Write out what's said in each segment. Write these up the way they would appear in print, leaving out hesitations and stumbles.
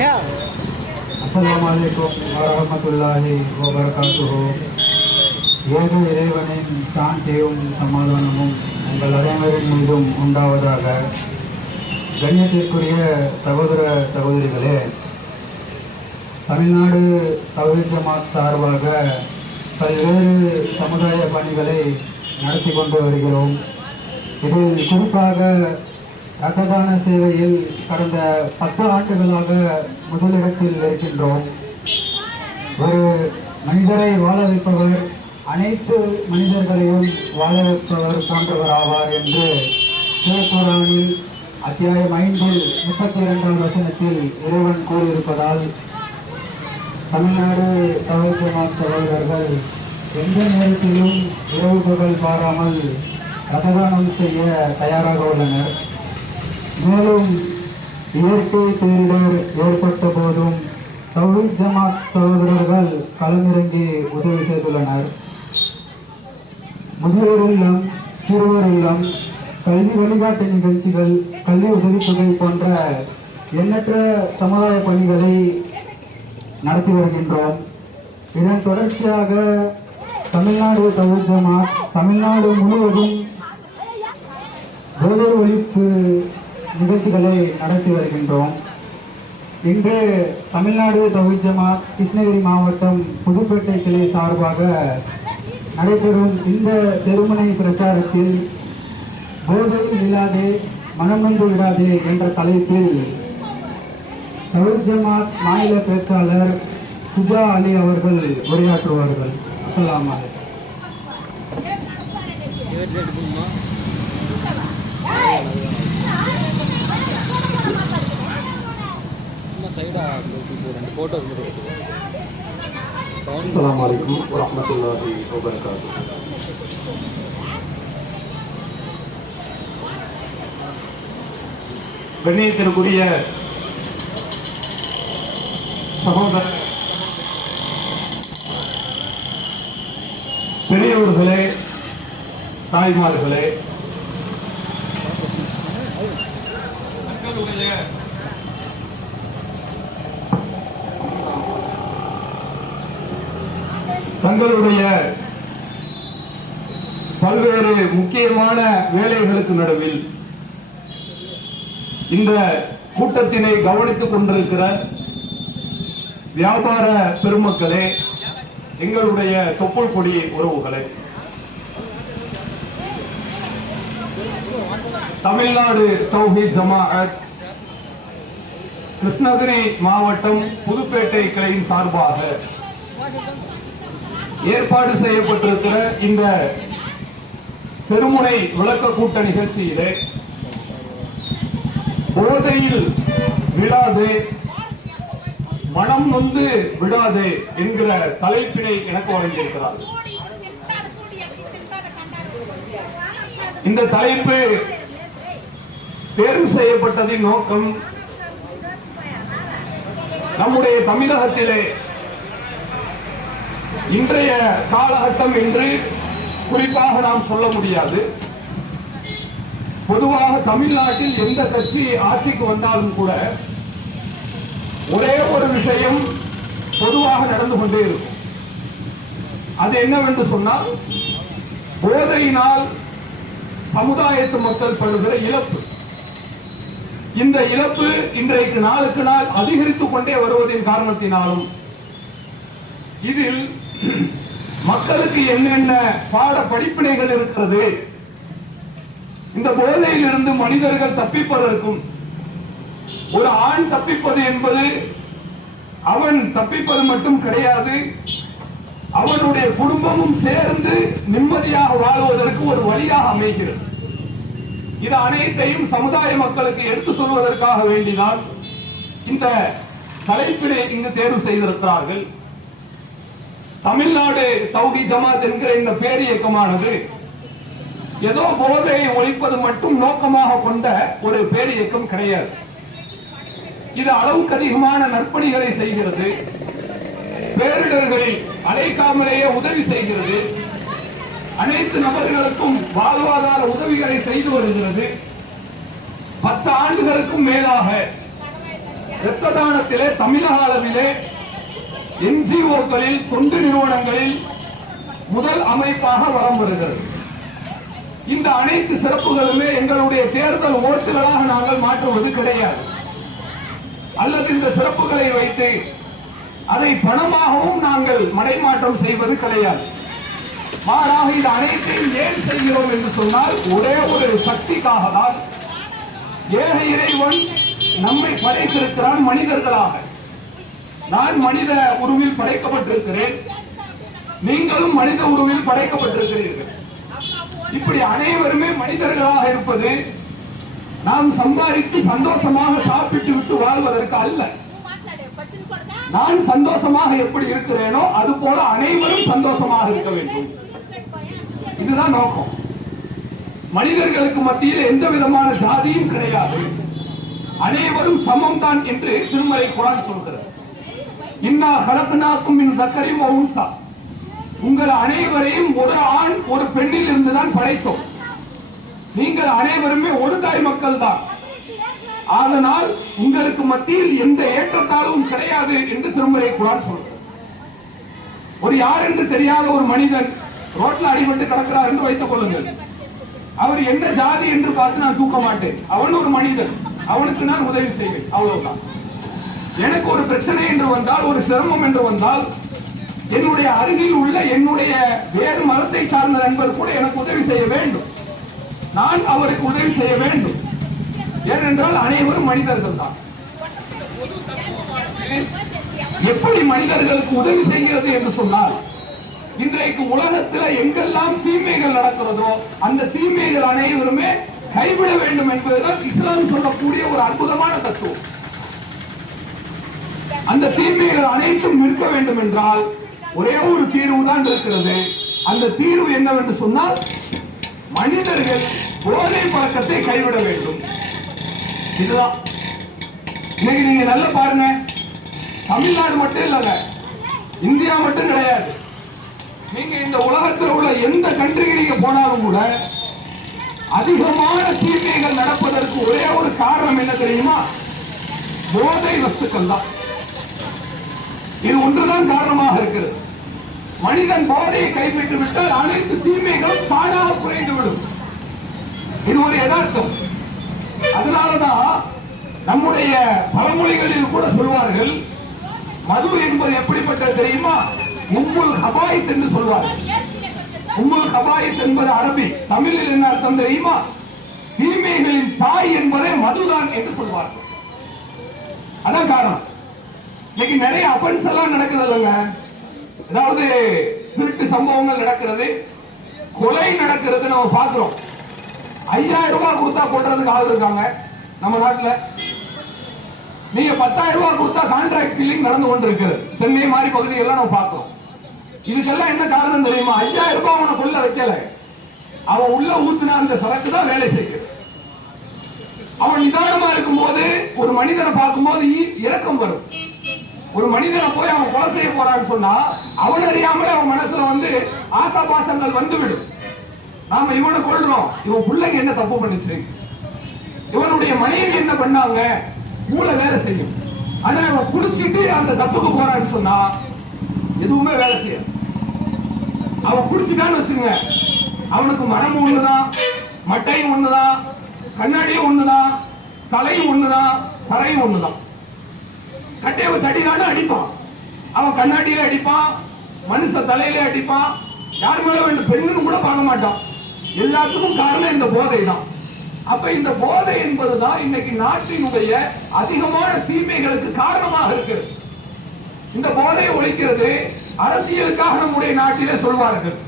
அஸ்ஸலாமு அலைக்கும் வரஹ்மத்துல்லாஹி வபரகாத்துஹு. ஏக இறைவனின் சாந்தியும் சமாதானமும் உங்கள் அனைவரின் மீதும் உண்டாவதாக. கண்ணியத்திற்குரிய சகோதர சகோதரிகளே, தமிழ்நாடு தவ்ஹீத் ஜமாத் சார்பாக பல்வேறு சமுதாய பணிகளை நடத்தி கொண்டு வருகிறோம். இதில் குறிப்பாக ரத்ததான சேவையில் கடந்த 10 ஆண்டுகளாக முதலிடத்தில் இருக்கின்றோம். ஒரு மனிதரை வாழ வைப்பவர் அனைத்து மனிதர்களையும் வாழ வைப்பவர் போன்றவர் ஆவார் என்று திருக்குர்ஆனில் அத்தியாயம் 5 32 வசனத்தில் இறைவன் கூறியிருப்பதால் தமிழ்நாடு தவ்ஹீத் ஜமாத் சகோதரர்கள் எந்த நேரத்திலும் இரவு பகல் பாராமல் ரத்ததானம் செய்ய தயாராக உள்ளனர். மேலும் இயற்கை பேரிடர் ஏற்பட்ட போதும் தவ்ஹீத் ஜமாத் சகோதரர்கள் களமிறங்கி உதவி செய்துள்ளனர். முதியோர் இல்லம், சிறுவர் இல்லம், கல்வி வழிகாட்டு நிகழ்ச்சிகள், கல்வி உதவித்தொகை போன்ற எண்ணற்ற சமுதாய பணிகளை நடத்தி வருகின்றோம். இதன் தொடர்ச்சியாக தமிழ்நாடு தவ்ஹீத் ஜமாத் தமிழ்நாடு முழுவதும் போதை ஒழிப்பு நிகழ்ச்சிகளை நடத்தி வருகின்றோம். இன்று தமிழ்நாடு தவ்ஹீத் ஜமாத் கிருஷ்ணகிரி மாவட்டம் புதுப்பேட்டை கிளை சார்பாக நடைபெறும் இந்த தெருமுனை பிரச்சாரத்தில் போதையில் விழாதே மனம் நொந்து விடாதே என்ற தலைப்பில் தவ்ஹீத் ஜமாத் மாநில பேச்சாளர் சுஜா அலி அவர்கள் உரையாற்றுவார்கள். அஸ்ஸலாமு அலைக்கும். அஸ்ஸலாமு அலைக்கும் வரஹ்மத்துல்லாஹி வபரகாத்துஹு. கண்ணியத்திற்குரிய சகோதர பெரியவர்களே, தாய்மார்களே, தங்களுடைய பல்வேறு முக்கியமான வேலைகளுக்கு நடுவில் இந்த கூட்டத்தினை கவனித்துக் கொண்டிருக்கிற வியாபார பெருமக்களே, எங்களுடைய தொப்புள் கொடி உறவுகளே, தமிழ்நாடு தவ்ஹீத் ஜமாஅத் கிருஷ்ணகிரி மாவட்டம் புதுப்பேட்டை கிளையின் சார்பாக ஏற்பாடு செய்யப்பட்டிருக்கிற இந்த பெருமுனை விளக்க கூட்ட நிகழ்ச்சியிலே போதையில் விழாதே மனம் நொந்து விடாதே என்கிற தலைப்பினை எனக்கு வழங்கியிருக்கிறார். இந்த தலைப்பு தேர்வு செய்யப்பட்டதின் நோக்கம், நம்முடைய தமிழகத்திலே இன்றைய காலகட்டம் என்று குறிப்பாக நாம் சொல்ல முடியாது. பொதுவாக தமிழ்நாட்டில் எந்த கட்சி ஆட்சிக்கு வந்தாலும் கூட ஒரே ஒரு விஷயம் பொதுவாக நடந்து கொண்டே இருக்கும். அது என்னவென்று சொன்னால், போதையினால் சமுதாயத்து மக்கள் படுகிற இழப்பு. இந்த இழப்பு இன்றைக்கு நாளுக்கு நாள் அதிகரித்துக் கொண்டே வருவதின் காரணத்தினாலும் இதில் மக்களுக்கு என்னென்ன பாட படிப்பினைகள் இருக்கிறது, இந்த போதையில் இருந்து மனிதர்கள் தப்பிப்பதற்கும், ஒரு ஆண் தப்பிப்பது என்பது அவன் தப்பிப்பது மட்டும் கிடையாது, அவனுடைய குடும்பமும் சேர்ந்து நிம்மதியாக வாழ்வதற்கு ஒரு வழியாக அமைகிறது. இது அனைத்தையும் சமுதாய மக்களுக்கு எடுத்து சொல்வதற்காக வேண்டினால் இந்த தலைப்பினை இங்கு தேர்வு செய்திருக்கிறார்கள். தமிழ்நாடு தவ்ஹீத் ஜமாத் என்கிற இந்த பேர் இயக்கமானது ஏதோ போதையை ஒழிப்பது மட்டும் நோக்கமாக கொண்ட ஒரு பேர் இயக்கம் கிடையாது. இது அளவுக்கு அதிகமான நற்பணிகளை செய்கிறது, பேரிடர்களில் அழைக்காமலேயே உதவி செய்கிறது, அனைத்து நபர்களுக்கும் வாழ்வாதார உதவிகளை செய்து வருகிறது. 10 ஆண்டுகளுக்கும் மேலாக இரத்த தானத்திலே தமிழக அளவிலே NGO-க்களில் தொண்டு நிறுவனங்களில் முதல் அமைப்பாக வலம் வருகிறது. இந்த அனைத்து சிறப்புகளுமே எங்களுடைய தேர்தல் ஓட்டுகளாக நாங்கள் மாற்றுவது கிடையாது. அல்லது இந்த சிறப்புகளை வைத்து அதை பணமாகவும் நாங்கள் மடைமாற்றம் செய்வது கிடையாது. மாறாக இது அனைத்தையும் ஏன் செய்கிறோம் என்று சொன்னால் ஒரே ஒரு சக்திக்காக தான். ஏக இறைவன் நம்மை படைத்திருக்கிறான் மனிதர்களாக. நான் மனித உருவில் படைக்கப்பட்டிருக்கிறேன், நீங்களும் மனித உருவில் படைக்கப்பட்டிருக்கிறீர்கள். இப்படி அனைவருமே மனிதர்களாக இருப்பது நாம் சம்பாதித்து சந்தோஷமாக சாப்பிட்டு விட்டு வாழ்வதற்கு அல்ல. நான் சந்தோஷமாக எப்படி இருக்கிறேனோ அது போல அனைவரும் சந்தோஷமாக இருக்க வேண்டும். இதுதான் நோக்கம். மனிதர்களுக்கு மத்தியில் எந்த விதமான ஜாதியும் கிடையாது, அனைவரும் சமம் தான் என்று திருமறை குர்ஆன் சொல்கிறது. இன்னா கலக்னாக்கும் மின் தக்கரின் வ உன்சா, உங்கள் அனைவரையும் ஒரு ஆண் ஒரு பெண்ணில் இருந்துதான் படைத்தோம். நீங்கள் அனைவருமே ஒரு தாய் மக்கள் தான். அதனால் உங்களுக்கு மத்தியில் எந்த ஏற்றத்தாழ்வும் கிடையாது என்று திருமறை குர்ஆன் சொல்கிறது. ஒரு யார் என்று தெரியாத ஒரு மனிதன் ரோட்ல அடிபட்டு கிடக்கிறார் என்று வைத்துக் கொள்ளுங்கள். அவர் என்ன ஜாதி என்று பார்த்து நான் தூக்க மாட்டேன். அவன் ஒரு மனிதன், அவனுக்கு நான் உதவி செய்வேன், அவ்வளவுதான். எனக்கு ஒரு பிரச்சனை என்று வந்தால், ஒரு சிரமம் என்று வந்தால், என்னுடைய அருகில் உள்ள என்னுடைய வேறு மதத்தை சார்ந்த நண்பர் கூட எனக்கு உதவி செய்ய வேண்டும். நான் அவருக்கு உதவி செய்ய வேண்டும். ஏனென்றால் அனைவரும் மனிதர்கள் தான். எப்படி மனிதர்களுக்கு உதவி செய்கிறது என்று சொன்னால், இன்றைக்கு உலகத்தில் எங்கெல்லாம் தீமைகள் நடக்கிறதோ அந்த தீமைகள் அனைவருமே கைவிட வேண்டும் என்பதுதான் இஸ்லாம் சொல்லக்கூடிய ஒரு அற்புதமான தத்துவம். அந்த தீமைகள் அனைத்தும் நிற்க வேண்டும் என்றால் ஒரே ஒரு தீர்வு தான் இருக்கிறது. அந்த தீர்வு என்னவென்று சொன்னால், மனிதர்கள் போதை பழக்கத்தை கைவிட வேண்டும். இதுதான். இன்னைக்கு நீங்க நல்லா பாருங்க, தமிழ்நாடு மட்டும் இல்லங்க, இந்தியா மட்டும் கிடையாது. நீங்க இந்த உலகத்தில் உள்ள எந்த கண்ட்ரிக்கு நீங்க போனாலும் கூட அதிகமான தீமைகள் நடப்பதற்கு ஒரே ஒரு காரணம் என்ன தெரியுமா? போதை வஸ்துக்கள் தான். இது ஒன்றுதான் காரணமாக இருக்கிறது. மனிதன் போதையை கைப்பற்றி விட்டால் அனைத்து தீமைகளும் தானாக குறைந்துவிடும். இது ஒரு யதார்த்தம். அதனாலதான் நம்முடைய பழமொழிகளில் கூட சொல்வார்கள், மது என்பது எப்படிப்பட்டது தெரியுமா? உம்முல் ஹபாயித் என்று சொல்வார்கள். உம்முல் ஹபாயித் என்பது அரபி, தமிழில் என்ன அர்த்தம் தெரியுமா? தீமைகளின் தாய் என்பதை மதுதான் என்று சொல்வார்கள். அதான் காரணம். இன்னைக்கு நிறைய அபன்ஸ் எல்லாம் நடக்குது இல்லைங்க. அதாவது திருட்டு சம்பவங்கள் நடக்கிறது, கொலை நடக்கிறது நம்ம பார்க்கிறோம். 5000 ரூபாய் கொடுத்தா கொள்றதுக்கு ஆள் இருக்காங்க நம்ம நாட்டுல. நீங்க 10,000 ரூபாய் கொடுத்தா கான்ட்ராக்ட் கில்லிங் நடந்து கொண்டிருக்கிறது சென்னை மாதிரி பகுதியெல்லாம் நம்ம பார்க்கிறோம். இதுக்கெல்லாம் என்ன காரணம் தெரியுமா? 5000 ரூபாய் அவனை கொள்ள வைக்கல, அவன் உள்ள ஊத்துனா அந்த சரக்கு தான் வேலை செய்யுது. அவன் நிதானமா இருக்கும் போது ஒரு மனிதனை பார்க்கும் போது இரக்கம் வரும். ஒரு மனிதனை போய் அவன் கொலை செய்ய போறான்னு சொன்னா அவன் அறியாமலே அவன் மனசுல ஆசாபாசங்கள் வந்துவிடும். நாம இவனை கொள்றோம், இவன் பிள்ளைங்க என்ன தப்பு பண்ணிச்சு, இவனுடைய மனைவி என்ன பண்ணாங்க, மூளை வேலை செய்யும். ஆனா அவன் குடிச்சிட்டு அந்த தப்புக்கு போறான்னு சொன்னா எதுவுமே வேலை செய்ய. அவன் குடிச்சுட்டான்னு வச்சுங்க, அவனுக்கு மனமும் ஒண்ணுதான், மட்டையும் ஒண்ணுதான், கண்ணாடியும் ஒண்ணுதான், தலையும் ஒண்ணுதான், தரையும் ஒண்ணுதான். கட்டையை சடிதான அடிப்பான், அவன் கண்ணாடியில அடிப்பான், மனுஷ தலையில அடிப்பான், யார் மேல வேண்டும் பெண்ணுன்னு கூட பார்க்க மாட்டான். எல்லாத்துக்கும் காரணம் இந்த போதை தான். அப்ப இந்த போதை என்பதுதான் இன்னைக்கு நாட்டினுடைய அதிகமான தீமைகளுக்கு காரணமாக இருக்கிறது. இந்த போதையை ஒழிக்கிறது அரசியலுக்காக நம்முடைய நாட்டிலே சொல்வார்கள்.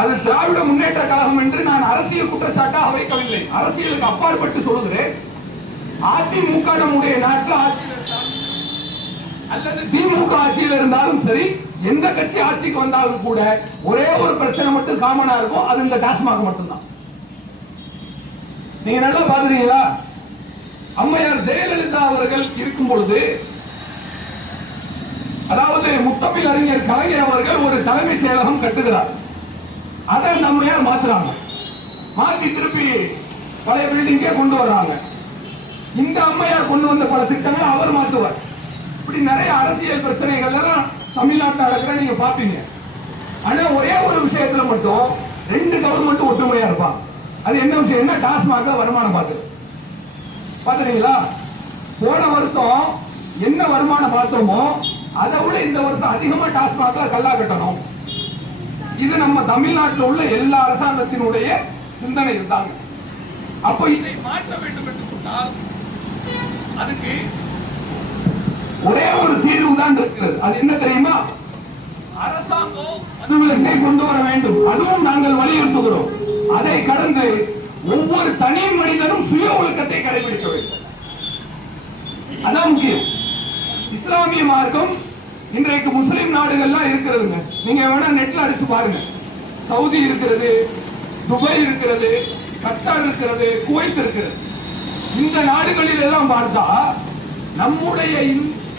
அது திராவிட முன்னேற்ற கழகம் என்று நான் அரசியல் குற்றச்சாட்டாக வைக்கவில்லை, அரசியலுக்கு அப்பாற்பட்டு சொல்கிறேன். அதிமுக நம்முடைய நாட்டில் ஆட்சியில் அல்லது திமுக ஆட்சியில் இருந்தாலும் சரி, எந்த கட்சி ஆட்சிக்கு வந்தாலும் கூட ஒரே ஒரு பிரச்சனை மட்டும் காமனா இருக்கும், அது இந்த டாஸ்மாக் மட்டும்தான். நீங்க நல்லா பாத்துறீங்களா? அம்மையார் ஜெயலலிதா அவர்கள் இருக்கும் பொழுது, அதாவது முத்தமிழ் அறிஞர் கலைஞர் அவர்கள் ஒரு தலைமைச் செயலகம் கட்டுகிறார். அதை நம்ம மாத்துறாங்க, மாத்தி திருப்பி பழைய பில்டிங்கே கொண்டு வர்றாங்க. இந்த அம்மையார் கொண்டு வந்த பல திட்டங்களை அவர் இப்படி நிறைய அரசியல் பிரச்சனைகள் எல்லாம் தமிழ்நாட்டில் நடக்கிற நீங்க பாப்பீங்க. ஆனா ஒரே ஒரு விஷயத்துல மட்டும் ரெண்டு கவர்மெண்ட் ஒற்றுமையா இருப்பாங்க. அது என்ன விஷயம்? என்ன? டாஸ்மாக வருமானம் பாத்துறீங்களா? போன வருஷம் என்ன வருமானம் பார்த்தோமோ அதை விட இந்த வருஷம் அதிகமா டாஸ்மாக கல்லா கட்டணும். இது நம்ம தமிழ்நாட்டில் உள்ள எல்லா அரசாங்கத்தினுடைய சிந்தனை இருந்தாங்க. அப்ப இதை மாற்ற வேண்டும் என்று சொன்னால் அதுக்கு ஒரே ஒரு தீர்வு தான் இருக்கிறது. அது என்ன தெரியுமா? அரசாங்கம் மதுவிலக்கை கொண்டு வர வேண்டும். அதுவும் நாங்கள் வலியுறுத்துகிறோம். அதை கடந்து ஒவ்வொரு தனி மனிதனும் சுய ஒழுக்கத்தை கடைபிடிக்க வேண்டும். அதான் முக்கியம். இஸ்லாமிய மார்க்கம் இன்றைக்கு முஸ்லிம் நாடுகள்லாம் இருக்கிறதுங்க. நீங்க வேணா நெட்ல அடிச்சு பாருங்க. சவுதி இருக்கிறது, துபாய் இருக்கிறது, கத்தார் இருக்கிறது, குவைத் இருக்கிறது. இந்த நாடுகளில் எல்லாம் பார்த்தா நம்முடைய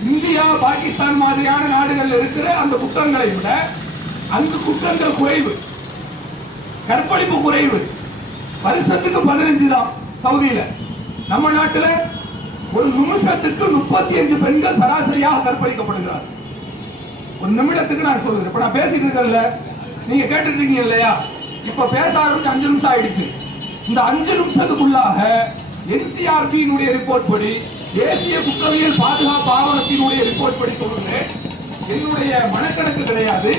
இந்தியா, பாகிஸ்தான் மாதிரியான நாடுகள் இருக்கிற அந்த குற்றங்களை விட அங்கு குற்றங்கள் குறைவு, கற்பழிப்பு குறைவு. வருஷத்துக்கு 15 தான் சவுதியில. நம்ம நாட்டில் ஒரு நிமிஷத்துக்கு 35 பெண்கள் சராசரியாக கற்பழிக்கப்படுகிறார். ஒரு நிமிடத்துக்கு நான் சொல்றேன். இப்ப நான் பேசிட்டு இருக்கேன்ல, நீங்க கேட்டுட்டு இருக்கீங்க இல்லையா? இப்ப பேச ஆரம்பிச்சு 5 நிமிஷம் ஆயிடுச்சு. இந்த 5 நிமிஷத்துக்குள்ளாக NCRB ரிப்போர்ட் படி, தேசிய குற்றவியல் பாதுகாப்பு ஆவணத்தினுடைய ரிப்போர்ட் படி சொல்றேன், என்னுடைய மனக்கணக்கு கிடையாது,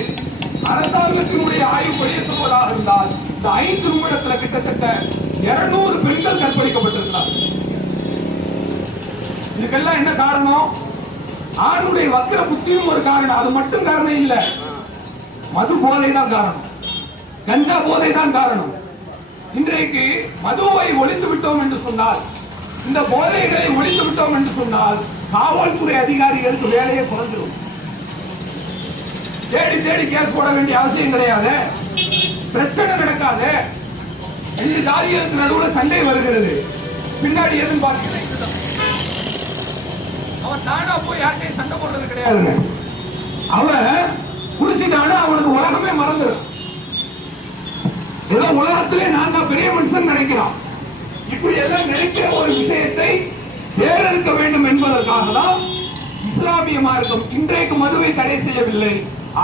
அரசாங்கத்தினுடைய ஆய்வுப்படியே சொல்வதாக இருந்தால் இந்த 5 நிமிடத்தில் கிட்டத்தட்ட 200 பெண்கள் கற்பழிக்கப்பட்டிருக்கிறார். இதுக்கெல்லாம் என்ன காரணம்? ஆணுடைய வக்கிர புத்தியும் ஒரு காரணம். அது மட்டும் காரணம் இல்ல, மது போதை தான் காரணம், கஞ்சா போதை தான் காரணம். இன்றைக்கு மதுவை ஒழித்து விட்டோம் என்று சொன்னால், இந்த போதைகளை ஒழித்து விட்டோம் என்று சொன்னால் காவல்துறை அதிகாரிகளுக்கு வேலையை குறைஞ்சிடும். தேடி தேடி கேஸ் போட வேண்டிய அவசியம் கிடையாது. பிரச்சனை நடக்காது. 2 ஜாதிகளுக்கு நடுவில் சண்டை வருகிறது. பின்னாடி எதுவும் பார்க்கல. அவன் தானா போய் யார்கிட்டையும் சண்டை போடுறது கிடையாதுங்க. அவன் குடிச்சிட்டானா அவனுக்கு உலகமே மறந்துடும். ஏதோ உலகத்திலே நான் தான் பெரிய மனுஷன் நினைக்கிறான். இப்படி எல்லாம் நினைக்கிற ஒரு விஷயத்தை தேர்ந்தெடுக்க வேண்டும் என்பதற்காக தான் இஸ்லாமிய மார்க்கம் இன்றைக்கு மதுவை தடை செய்யவில்லை.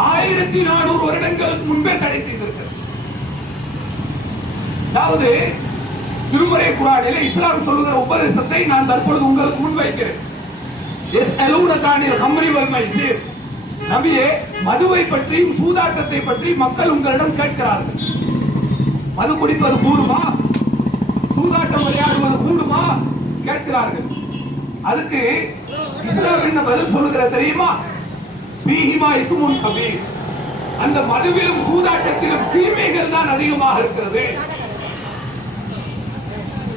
1400 வருடங்களுக்கு முன்பே தடை செய்திருக்கிறது. அதாவது திருமறை குர்ஆனிலே இஸ்லாம் சொல்லுகிற உபதேசத்தை நான் தற்பொழுது உங்களுக்கு முன்வைக்கிறேன். நபியே, மதுவை பற்றியும் சூதாட்டத்தை பற்றி மக்கள் உங்களிடம் கேட்கிறார்கள். மது குடிப்பது கூடுமா, சூதாட்டம் விளையாடுவது கூடுமா கேட்கிறார்கள். அதுக்கு இஸ்லாம் என்ன பதில் சொல்லுகிற தெரியுமா? பீஹிமா இஸ்முன் கபீர். அந்த மதுவிலும் சூதாட்டத்திலும் தீமைகள் தான் அதிகமாக இருக்கிறது.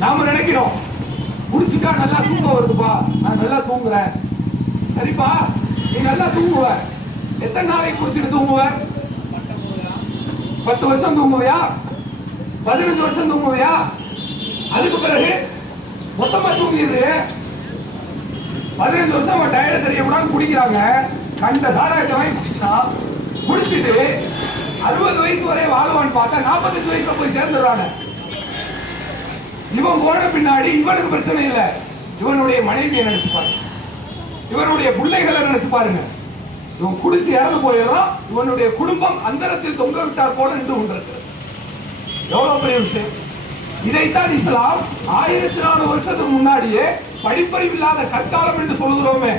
நாம நினைக்கிறோம் குடிச்சுட்டா நல்லா தூங்க வருதுப்பா, நான் நல்லா தூங்குறேன். சரிப்பா, நீ நல்லா தூங்குவ. எத்தனை நாளைக்கு குடிச்சிட்டு தூங்குவ? 10 வருஷம் தூங்குவியா? 15 வருஷம் தூங்குவியா? அதுக்கு பிறகு மொத்தமா தூங்கிடுது. 15 வருஷம் அவன் டயர்டு தெரியக்கூடாது குடிக்கிறாங்க. கண்ட சாராயத்தை வாங்கி குடிக்கிறான். குடிச்சிட்டு 60 வயசு வரை வாழ்வான்னு பார்த்தா 45 வயசுல போய் சேர்ந்துடுறாங்க. இவன் போன பின்னாடி இவனுக்கு பிரச்சனை இல்லை. இவனுடைய மனைவியை நினைச்சு பாருங்க, இவனுடைய பிள்ளைகளை நினைச்சு பாருங்க. இவன் குடிச்சு இறந்து போயிடலாம். இவனுடைய குடும்பம் அந்தரத்தில் தொங்க விட்டார் போல நின்று கொண்டிருக்கிறது. எவ்வளவு பெரிய விஷயம்! இதைத்தான் இஸ்லாம் 1400 வருஷத்துக்கு முன்னாடியே படிப்பறிவு இல்லாத கற்காலம் என்று சொல்கிறோமே,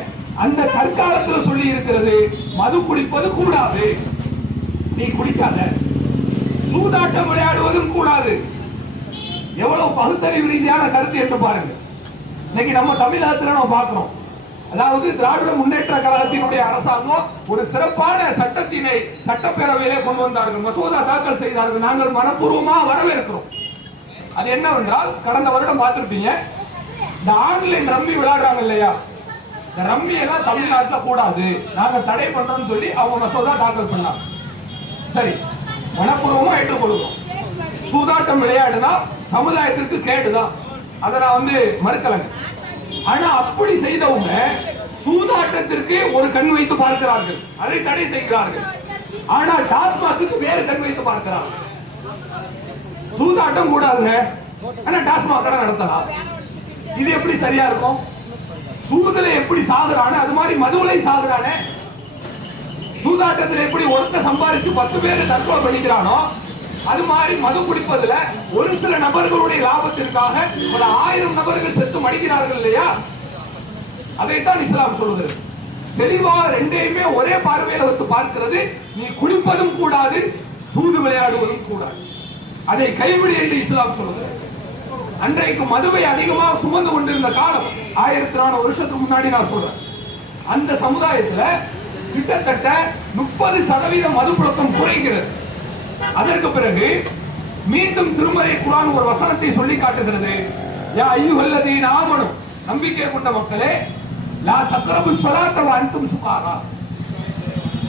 அந்த கற்காலத்தில் சொல்லி இருக்கிறது. மது குடிப்பது கூடாது, நீ குடிக்காத. சூதாட்டம் விளையாடுவதும் கூடாது. எவ்வளவு பகுத்தறிவு ரீதியான கருத்து என்று பாருங்க. இன்னைக்கு நம்ம தமிழகத்தில் நம்ம பார்க்கிறோம். அதாவது திராவிட முன்னேற்ற கழகத்தினுடைய அரசாங்கம் ஒரு சிறப்பான சட்டத்தினை சட்டப்பேரவையிலே கொண்டு வந்தார்கள், மசோதா தாக்கல் செய்தார்கள். நாங்கள் மனப்பூர்வமாக வரவேற்கிறோம். அது என்னவென்றால், கடந்த வருடம் பார்த்திருப்பீங்க, இந்த ஆன்லைன் ரம்மி விளையாடுறாங்க இல்லையா, இந்த ரம்மி எல்லாம் தமிழ்நாட்டில் கூடாது, நாங்க தடை பண்றோம்னு சொல்லி அவங்க மசோதா தாக்கல் பண்ணாங்க. சரி, மனப்பூர்வமா ஏற்றுக்கொள்கிறோம். சூதாட்டம் விளையாடுனா சமுதாயத்திற்கு கேடுதான், அதை நான் மறுக்கலங்க. ஆனா அப்படி செய்தவங்க சூதாட்டத்திற்கு ஒரு கண் வைத்து பார்க்கிறார்கள், அதை தடை செய்கிறார்கள். ஆனால் டாஸ்மாக்கு வேறு கண் வைத்து பார்க்கிறார்கள். சூதாட்டம் கூடாதுங்க, ஆனா டாஸ்மாக் கடை நடத்தலாம். இது எப்படி சரியா இருக்கும்? சூதுல எப்படி சாகுறானே அது மாதிரி மதுவிலை சாகுறானே. சூதாட்டத்தில் எப்படி ஒருத்த சம்பாதிச்சு 10 பேர் தற்கொலை பண்ணிக்கிறானோ அது மாதிரி மது குடிப்பதுல ஒரு சில நபர்களுடைய லாபத்திற்காக பல 1000 நபர்கள் செத்து மடிக்கிறார்கள் இல்லையா? அதைத்தான் இஸ்லாம் சொல்லுகிறது. தெளிவாக ரெண்டையுமே ஒரே பார்வையில வந்து பார்க்கிறது. நீ குடிப்பதும் கூடாது, சூது விளையாடுவதும் கூடாது. அதை கைவிடு என்று இஸ்லாம் சொல்லுகிறது. அன்றைக்கு மதுவை அதிகமாக சுமந்து கொண்டிருந்த காலம் 1400 வருஷத்துக்கு முன்னாடி நான் சொல்றேன். அந்த சமுதாயத்துல கிட்டத்தட்ட 30% மது புழக்கம் குறைகிறது. அதற்கு பிறகு மீண்டும் திருமறை குர்ஆன் ஒரு வசனத்தை சொல்லி காட்டுகிறது. யா அய்யுஹல்லதீன ஆமனு, நம்பிக்கை கொண்ட மக்களே, லா தக்ரபு ஸலாத்த வ அன்தும் சுகாரா,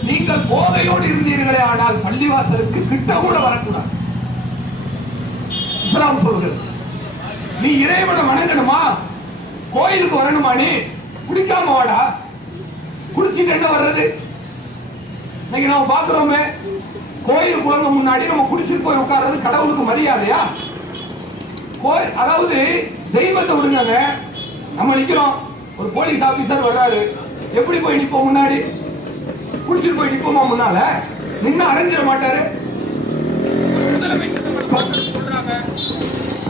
நீங்கள் போதையோடு இருந்தீர்களே ஆனால் பள்ளிவாசலுக்கு கிட்ட கூட வரக்கூடாது. இஸ்லாம் சொல்கிறது. நீ இறைவனை வணங்கணுமா, கோயிலுக்கு வரணுமா, நீ குடிக்காம வாடா. குடிச்சிட்டு என்ன வர்றது? இன்னைக்கு நம்ம பாக்குறோமே, கோயில் குழந்தை முன்னாடி நம்ம குடிச்சிட்டு போய் உட்கார்றது கடவுளுக்கு மரியாதையா? அதாவது தெய்வத்தை விடுங்க. நம்ம நிக்கிறோம், ஒரு போலீஸ் ஆபீசர் வர்றாரு, எப்படி போய் நிப்போம் முன்னாடி? குடிச்சிட்டு போய் நிப்போமா முன்னால? நின்று அரைஞ்சிட மாட்டாரு. முதலமைச்சர் சொல்றாங்க,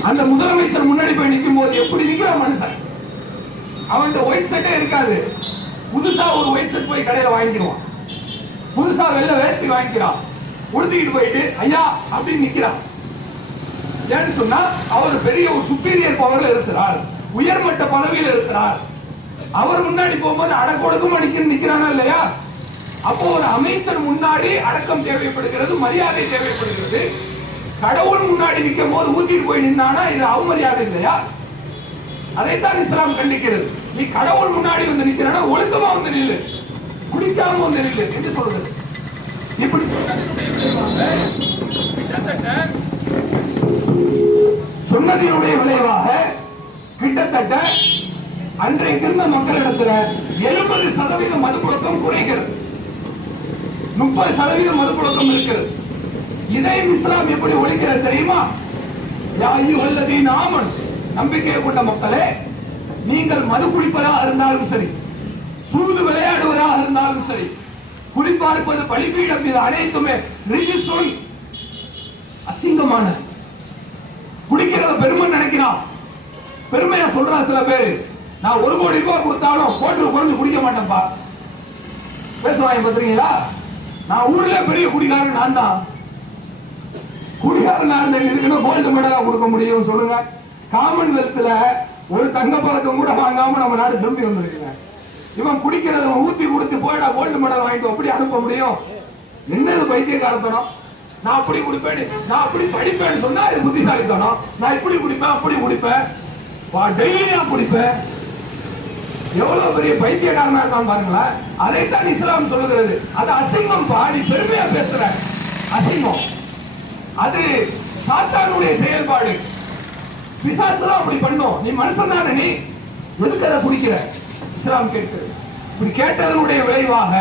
அந்த முதலமைச்சர் முன்னாடி போய் நிற்கும் போது எப்படி நிக்கிற மனுஷன்? அவன்கிட்ட ஒயிட் ஷர்ட்டே இருக்காது. புதுசா ஒரு ஒயிட் ஷர்ட் போய் கடையில வாங்கிடுவான், புதுசா வெள்ளை வேஷ்டி வாங்கிக்கிறான், உடுத்திக்கிட்டு போயிட்டு ஐயா அப்படின்னு நிக்கிறான். ஏன்னு சொன்னா அவர் பெரிய ஒரு சுப்பீரியர் பவர்ல இருக்கிறார், உயர்மட்ட பதவியில் இருக்கிறார். அவர் முன்னாடி போகும்போது அடக்கொடுக்கமா நிக்கிறானா இல்லையா? அப்போ ஒரு அமைச்சர் முன்னாடி அடக்கம் தேவைப்படுகிறது, மரியாதை தேவைப்படுகிறது. கடவுள் முன்னாடி நிற்கும் போது ஊத்திட்டு போய் நின்னானா இது அவமரியாதை இல்லையா? அதைத்தான் இஸ்லாம் கண்டிக்கிறது. நீ கடவுள் முன்னாடி வந்து நிக்கிறானா ஒழுக்கமா வந்து நில்லு, குடிக்காம வந்து நில்லு என்று சொல்றது. இப்படி சொன்னதினுடைய விளைவாக கிட்டத்தட்ட அன்றைக்கு இருந்த மக்களிடத்துல 70% மதுப்புழக்கம் குறைகிறது, 30% மதுப்புழக்கம் இருக்கிறது. இதை இஸ்லாம் எப்படி ஒழிக்கிறது தெரியுமா? யா அய்யுஹல்லதீன ஆமனு, நம்பிக்கை கொண்ட மக்களே, நீங்கள் மது குடிப்பதாக இருந்தாலும் சரி, சூது விளையாடுவதாக இருந்தாலும் சரி, குடிப்பார்ப்பது, பலிபீடம், இது அனைத்துமே ரிஜிசுன், அசிங்கமான. குடிக்கிறத பெருமை நினைக்கிறான், பெருமையா சொல்றான் சில பேர். நான் 1 கோடி ரூபாய் கொடுத்தாலும் கோட்டு குறைஞ்சு குடிக்க மாட்டேன்பா பேசுவாங்க பாத்தீங்களா? நான் ஊர்ல பெரிய குடிகாரன் நான் தான். குடிகாரன் நான் கோல்டு மெடலா கொடுக்க முடியும் சொல்லுங்க? காமன்வெல்த்ல ஒரு தங்க பதக்கம் கூட வாங்காம நம்ம நாடு திரும்பி வந்திருக்குங்க. இவன் குடிக்கிறத ஊத்தி கொடுத்து போயிடா கோல்டு மெடல் வாங்கிட்டு அப்படி அனுப்ப முடியும்? என்னது பைத்தியக்காரத்தனம்? நான் அப்படி குடிப்பேன், நான் அப்படி படிப்பேன்னு சொன்னா அது புத்திசாலித்தனம். நான் இப்படி குடிப்பேன், அப்படி குடிப்பேன், டெய்லி நான் குடிப்பேன். எவ்வளவு பெரிய பைத்தியக்காரனா இருக்கான் பாருங்களேன். அதைத்தான் இஸ்லாம் சொல்லுகிறது. அது அசிங்கம் பாடி பெருமையா பேசுற அசிங்கம். அது சாத்தானுடைய செயல்பாடு. பிசாசு தான் அப்படி பண்ணும். நீ மனுஷன் தானே, நீ எதுக்கு அதை குடிக்கிற? இஸ்லாம் கேட்கிறது. இப்படி கேட்டதனுடைய விளைவாக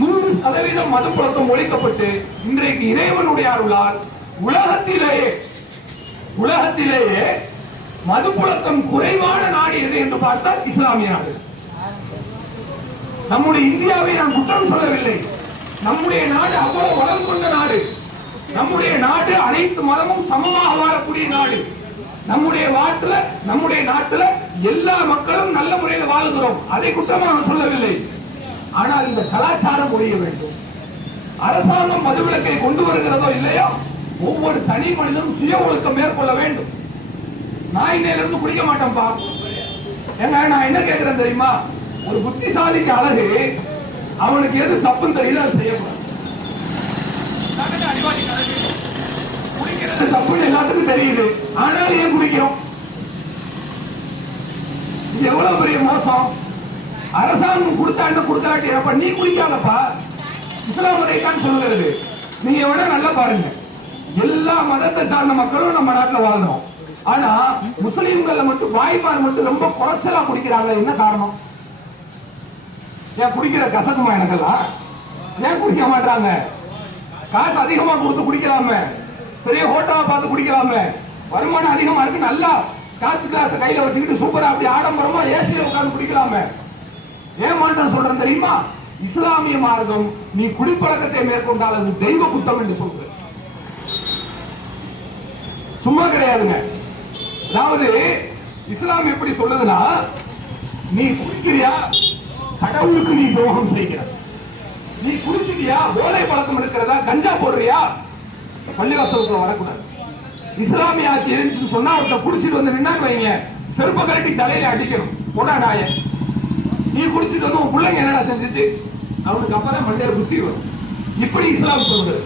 100% மதுப்புழக்கம் ஒழிக்கப்பட்டு இன்றைக்கு இறைவனுடைய அருளால் உலகத்திலேயே மதுப்புழக்கம் குறைவான நாடு எது என்று பார்த்தால் இஸ்லாமிய நாடு. நம்முடைய இந்தியாவை நான் குற்றம் சொல்லவில்லை. நம்முடைய நாடு அவ்வளவு வளம் கொண்ட நாடு. நம்முடைய நாடு அனைத்து மதமும் சமமாக வாழக்கூடிய நாடு. நம்முடைய நாட்டுல எல்லா மக்களும் நல்ல முறையில் வாழுகிறோம். அதை குற்றமாக சொல்லவில்லை. ஆனால் இந்த கலாச்சாரம் ஒழிய வேண்டும். அரசாங்கம் மதுவிலக்கை கொண்டு வருகிறதோ இல்லையோ, ஒவ்வொரு தனி மனிதனும் சுய ஒழுக்கம் மேற்கொள்ள வேண்டும். நான் இன்னையிலிருந்து குடிக்க மாட்டேன்பா. ஏங்க நான் என்ன கேட்கிறேன் தெரியுமா? ஒரு புத்திசாலிக்கு அழகு அவனுக்கு எது தப்புன்னு தெரியல, அது செய்யக்கூடாது. குடிக்கிறது தப்புன்னு எல்லாத்துக்கும் தெரியுது, ஆனாலும் ஏன் குடிக்கிறோம்? இது எவ்வளவு பெரிய மோசம். அரசாங்கம் கொடுத்தா என்ன கொடுத்தாட்டி நீ குடிக்காதப்பா. இஸ்லாம் முறைதான் சொல்லுகிறது. நீங்க வேணா நல்லா பாருங்க, எல்லா மதத்தை சார்ந்த மக்களும் நம்ம நாட்டில் வாழ்றோம். ஆனா முஸ்லிம்கள் மட்டும் வாய்ப்பார் மட்டும் ரொம்ப குறைச்சலா குடிக்கிறாங்க. என்ன காரணம்? ஏன் குடிக்கிற கசக்குமா? எனக்கெல்லாம் ஏன் குடிக்க மாட்டாங்க? காசு அதிகமா கொடுத்து குடிக்கலாமே, பெரிய ஹோட்டலா பார்த்து குடிக்கலாமே, வருமானம் அதிகமா இருக்கு, நல்லா காசு கிளாஸ் கையில வச்சுக்கிட்டு சூப்பரா அப்படி ஆடம்பரமா ஏசியில உட்கார்ந்து குடிக்கலாமே. ஏன் மாட்டேன் சொல்றேன் தெரியுமா? இஸ்லாமிய மார்க்கம் நீ குடிப்பழக்கத்தை மேற்கொண்டால் அது தெய்வ குத்தம் என்று சொல்ற. சும்மா கிடையாதுங்க. அதாவது இஸ்லாம் எப்படி சொல்லுதுன்னா, நீ குடிக்கிறியா கடவுளுக்கு நீ துரோகம் செய்கிற. நீ குடிச்சிட்டியா போதை பழக்கம் இருக்கிறதா கஞ்சா போடுறியா பள்ளிவாசலுக்கு வரக்கூடாது. இஸ்லாமிய ஆட்சி இருந்துச்சுன்னு சொன்னா ஒருத்தர் குடிச்சிட்டு வந்து நின்னாங்க வைங்க, செருப்ப கலட்டி தலையில அடிக்கணும். போடா நாய, நீ குடிச்சிட்டு வந்து உன் பிள்ளைங்க என்னடா செஞ்சுச்சு, அவனுக்கு அப்பதான் மண்டையில புத்தி வரும். இப்படி இஸ்லாம் சொல்லுது.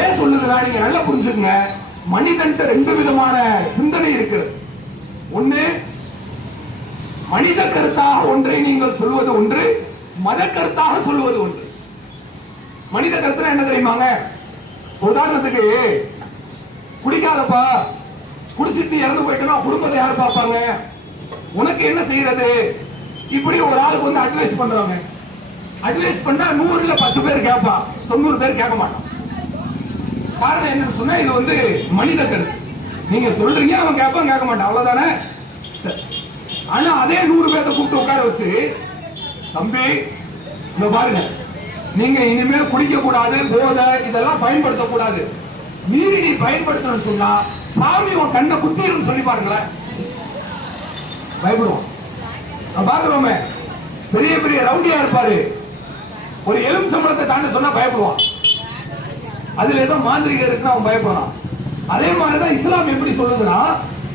ஏன் சொல்லுதுன்னா நீங்க நல்லா புரிஞ்சுக்கங்க, மனிதன்ட்ட ரெண்டு விதமான சிந்தனை இருக்கிறது. ஒண்ணு மனித கருத்தாக ஒன்றை நீங்கள் சொல்வது ஒன்று, மத கருத்தாக சொல்வது ஒன்று. மனித கருத்துனா என்ன தெரியுமாங்க? உதாரணத்துக்கு குடிக்காதப்பா, குடிச்சிட்டு இறந்து போயிட்டா குடும்பத்தை யாரு பார்ப்பாங்க, உனக்கு என்ன செய்யறது, இப்படி ஒரு ஆளுக்கு வந்து அட்வைஸ் பண்றாங்க. அட்வைஸ் பண்ணா 100ல 10 பேர் கேட்பா, 90 பேர் கேட்க மாட்டான். காரணம் என்னன்னு சொன்னா இது வந்து மனித கருத்து. நீங்க சொல்றீங்க, அவன் கேட்பான், கேட்க மாட்டான், அவ்வளவுதானே. ஆனா அதே 100 பேர்த்த கூப்பிட்டு உட்கார வச்சு, தம்பி இந்த பாருங்க, நீங்க இனிமேல் குடிக்க கூடாது, போதை இதெல்லாம் பயன்படுத்தக்கூடாது, மீறி நீ பயன்படுத்தணும்னு சொன்னா சாமி உன் கண்ணை குத்திரும் சொல்லி பாருங்களேன். பயப்படுவோம். பாக்குறோமே, பெரிய பெரிய ரவுடியா இருப்பாரு, ஒரு எலும்பு சம்பளத்தை தாண்ட சொன்னா பயப்படுவான். அதுல ஏதோ மாந்திரிகம் இருக்குன்னு அவன் பயப்படுறான். அதே மாதிரிதான் இஸ்லாம் எப்படி சொல்லுதுன்னா,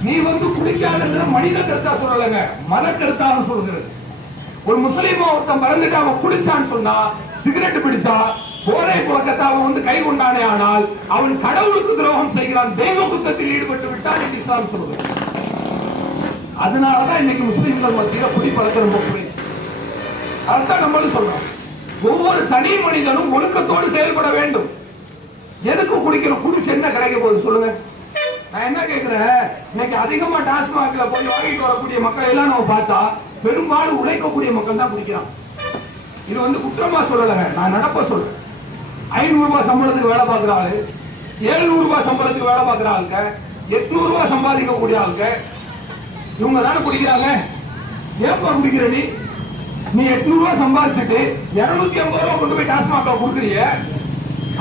நீ வந்து குடிக்காத மனித கருத்தா சொல்லலைங்க, மத கருத்தாக சொல்லுகிறது. ஒரு முஸ்லீமா ஒருத்தன் மறந்துட்டு அவன் குடிச்சான்னு சொன்னா, சிகரெட் பிடிச்சா, போதை புழக்கத்தை அவன் வந்து கை கொண்டானே, ஆனால் அவன் கடவுளுக்கு துரோகம் செய்கிறான், தெய்வ குத்தத்தில் ஈடுபட்டு விட்டான் என்று இஸ்லாம் சொல்லுது. அதனாலதான் இன்னைக்கு முஸ்லீம்கள் மத்தியில குடி பழக்கம் ரொம்ப குறையும். அதுதான் நம்மளும் சொல்றோம், ஒவ்வொரு தனி மனிதனும் ஒழுக்கத்தோடு செயல்பட வேண்டும். எதுக்கு குடிக்கணும்? குடிச்சு என்ன கிடைக்க போகுது சொல்லுங்க? நான் என்ன கேட்கிறேன், இன்னைக்கு அதிகமா டாஸ்மாக்ல போய் வாங்கிட்டு வரக்கூடிய மக்களை எல்லாம் நம்ம பார்த்தா பெரும்பாலும் உழைக்கக்கூடிய மக்கள் தான் குடிக்கிறான். இது வந்து குற்றமா சொல்லலைங்க, நான் நடப்ப சொல்றேன். 500 ரூபாய் சம்பளத்துக்கு வேலை பார்க்கிற ஆளு, 700 ரூபாய் சம்பளத்துக்கு வேலை பார்க்கிற ஆளுங்க, 800 ரூபாய் சம்பாதிக்கக்கூடிய ஆளுங்க, இவங்க தானே குடிக்கிறாங்க. ஏப்பா குடிக்கிற நீ? நீ 800 ரூபாய் சம்பாதிச்சுட்டு 250 ரூபாய் கொண்டு போய் டாஸ்மாக்ல கொடுக்குறீங்க.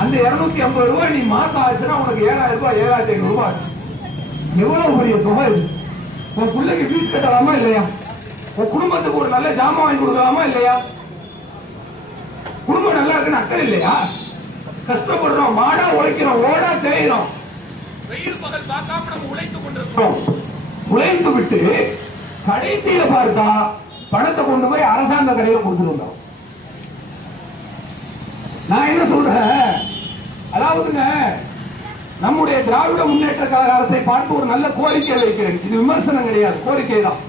அந்த 250 ரூபாய் நீ மாசம் ஆச்சுன்னா உனக்கு 7000 ரூபாய் 7500 ரூபாய் ஆச்சு. எவ்வளவு பெரிய தொகை இது! உன் பிள்ளைக்கு ஃபீஸ் கட்டலாமா இல்லையா? உன் குடும்பத்துக்கு ஒரு நல்ல ஜாமான் வாங்கி கொடுக்கலாமா இல்லையா? குடும்பம் நல்லா இருக்குன்னு அக்கறை இல்லையா? கஷ்டப்படுறோம், மாடா உழைக்கிறோம், ஓடா தேயிறோம், வெயில் பகல் பார்க்காம நம்ம உழைத்து கொண்டிருக்கிறோம். உழைத்து விட்டு கடைசியில பார்த்தா பணத்தை கொண்டு போய் அரசாங்க கடையில கொடுத்துருந்தோம். நான் என்ன சொல்றேன், அதாவதுங்க, நம்முடைய திராவிட முன்னேற்ற கழக அரசை பார்த்து ஒரு நல்ல கோரிக்கை வைக்கிறேன். இது விமர்சனம் கிடையாது, கோரிக்கை தான்.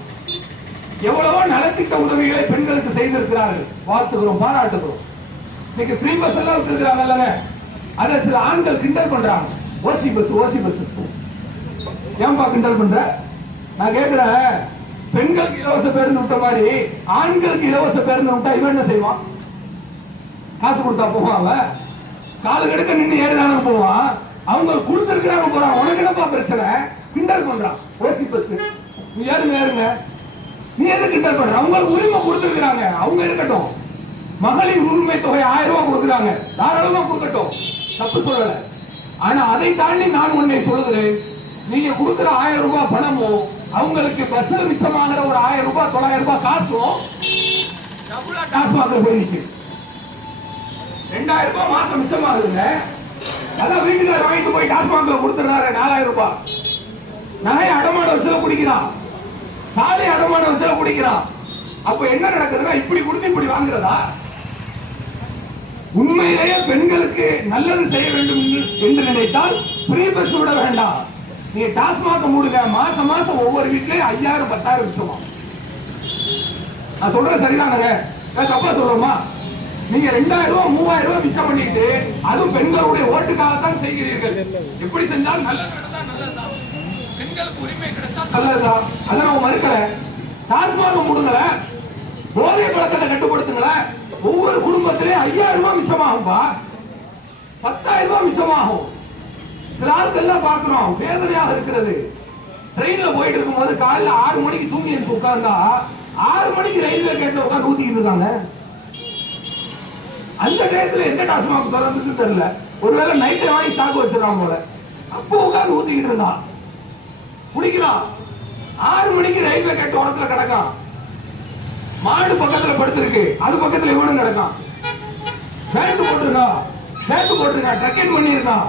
எவ்வளவோ நலத்திட்ட உதவிகளை பெண்களுக்கு செய்திருக்கிறார்கள், வாழ்த்துகிறோம், பாராட்டுகிறோம். இன்னைக்கு ஃப்ரீ பஸ் எல்லாம் வச்சிருக்கிறாங்க, அதை சில ஆண்கள் கிண்டல் பண்றாங்க. ஓசி பஸ், ஓசி பஸ். ஏன்பா கிண்டல் பண்ற? நான் கேட்கிறேன், பெண்களுக்கு இலவச பேருந்து விட்ட மாதிரி ஆண்களுக்கு இலவச பேருந்து விட்டா இவன் என்ன செய்வான்? காசு கொடுத்தா போவாங்க, காலு கெடுக்க நின்று ஏறுதானே போவான். அவங்க கொடுத்துருக்கிறாங்க போறான், உனக்கு என்னப்பா பிரச்சனை? கிண்டல் பண்றான். ஓசி பஸ் நீ ஏறுங்க, ஏறுங்க, நீ எது கிண்டல் பண்ற? அவங்களுக்கு உரிமை கொடுத்துருக்காங்க, அவங்க இருக்கட்டும். மகளிர் உரிமை தொகை 1000 ரூபாய் கொடுக்குறாங்க, தாராளமா கொடுக்கட்டும், தப்பு சொல்லல. ஆனா அதை தாண்டி நான் உன்னை சொல்லுகிறேன், நீங்க கொடுக்கிற 1000 ரூபாய் பணமும் அவங்களுக்கு பஸ்ல மிச்சமாகிற ஒரு 1000 ரூபாய் 900 ரூபாய் காசும் டாஸ்மாக்ல போய் நிற்கும். 2000 ரூபாய் மாசம் மிச்சமாகுதுங்க. அதான் வீட்டுல வாங்கிட்டு போய் டாஸ்மாக்ல கொடுத்துறாரு 4000 ரூபாய். நகை அடமான வச்சுல குடிக்கிறான், சாலை அடமான வச்சுல குடிக்கிறான். அப்ப என்ன நடக்குதுன்னா, இப்படி கொடுத்து இப்படி வாங்குறதா? உண்மையிலேயே பெண்களுக்கு நல்லது செய்ய வேண்டும் என்று நினைத்தால் ஃப்ரீ பஸ் விட வேண்டாம். நீங்க டாஸ்மாக மூடுங்க, மாசம் மாசம் ஒவ்வொரு வீட்லயும் 5000 10,000 மிச்சமா. நான் சொல்றேன் சரிதானங்க? தப்பா சொல்றோமா? நீங்க 2000 ரூபாய் 3000 ரூபாய் மிச்சம் பண்ணிட்டு, அதுவும் பெண்களுடைய ஓட்டுக்காகத்தான் செய்கிறீர்கள். எப்படி செஞ்சாலும் நல்லதுதான், பெண்களுக்கு உரிமை கிடைத்தால் நல்லதுதான். அதை நான் மறுக்கிறேன். டாஸ்மாக மூடுங்கள, போதை பழக்கத்தை கட்டுப்படுத்துங்கள. ஒவ்வொரு குடும்பத்திலேயும் 5000 ரூபாய் மிச்சமாகும்பா, 10,000 ரூபாய் மிச்சமாகும். சில ஆட்கள் எல்லாம் பார்க்கிறோம், வேதனையாக இருக்கிறது. ட்ரெயின்ல போயிட்டு இருக்கும்போது காலைல 6 மணிக்கு தூங்கி எடுத்து உட்கார்ந்தா 6 மணிக்கு ரயில்வே கேட்ல உட்கார்ந்து ஊத்திக்கிட்டு இருக்காங்க. அந்த நேரத்துல எந்த டாஸ்மாக் திறந்துட்டு தெரியல, ஒருவேளை நைட்ல வாங்கி ஸ்டாக் வச்சிடறாங்க போல. அப்போ உட்கார்ந்து ஊத்திக்கிட்டு இருந்தான், குடிக்கலாம். 6 மணிக்கு ரயில்வே கேட் ஓரத்துல கிடக்கான், மாடு பக்கத்துல படுத்திருக்கு, அது பக்கத்துல இவனும் கிடக்கான். பேண்ட் போட்டிருக்கான், ட்ரக்கிங் பண்ணிருக்கான்,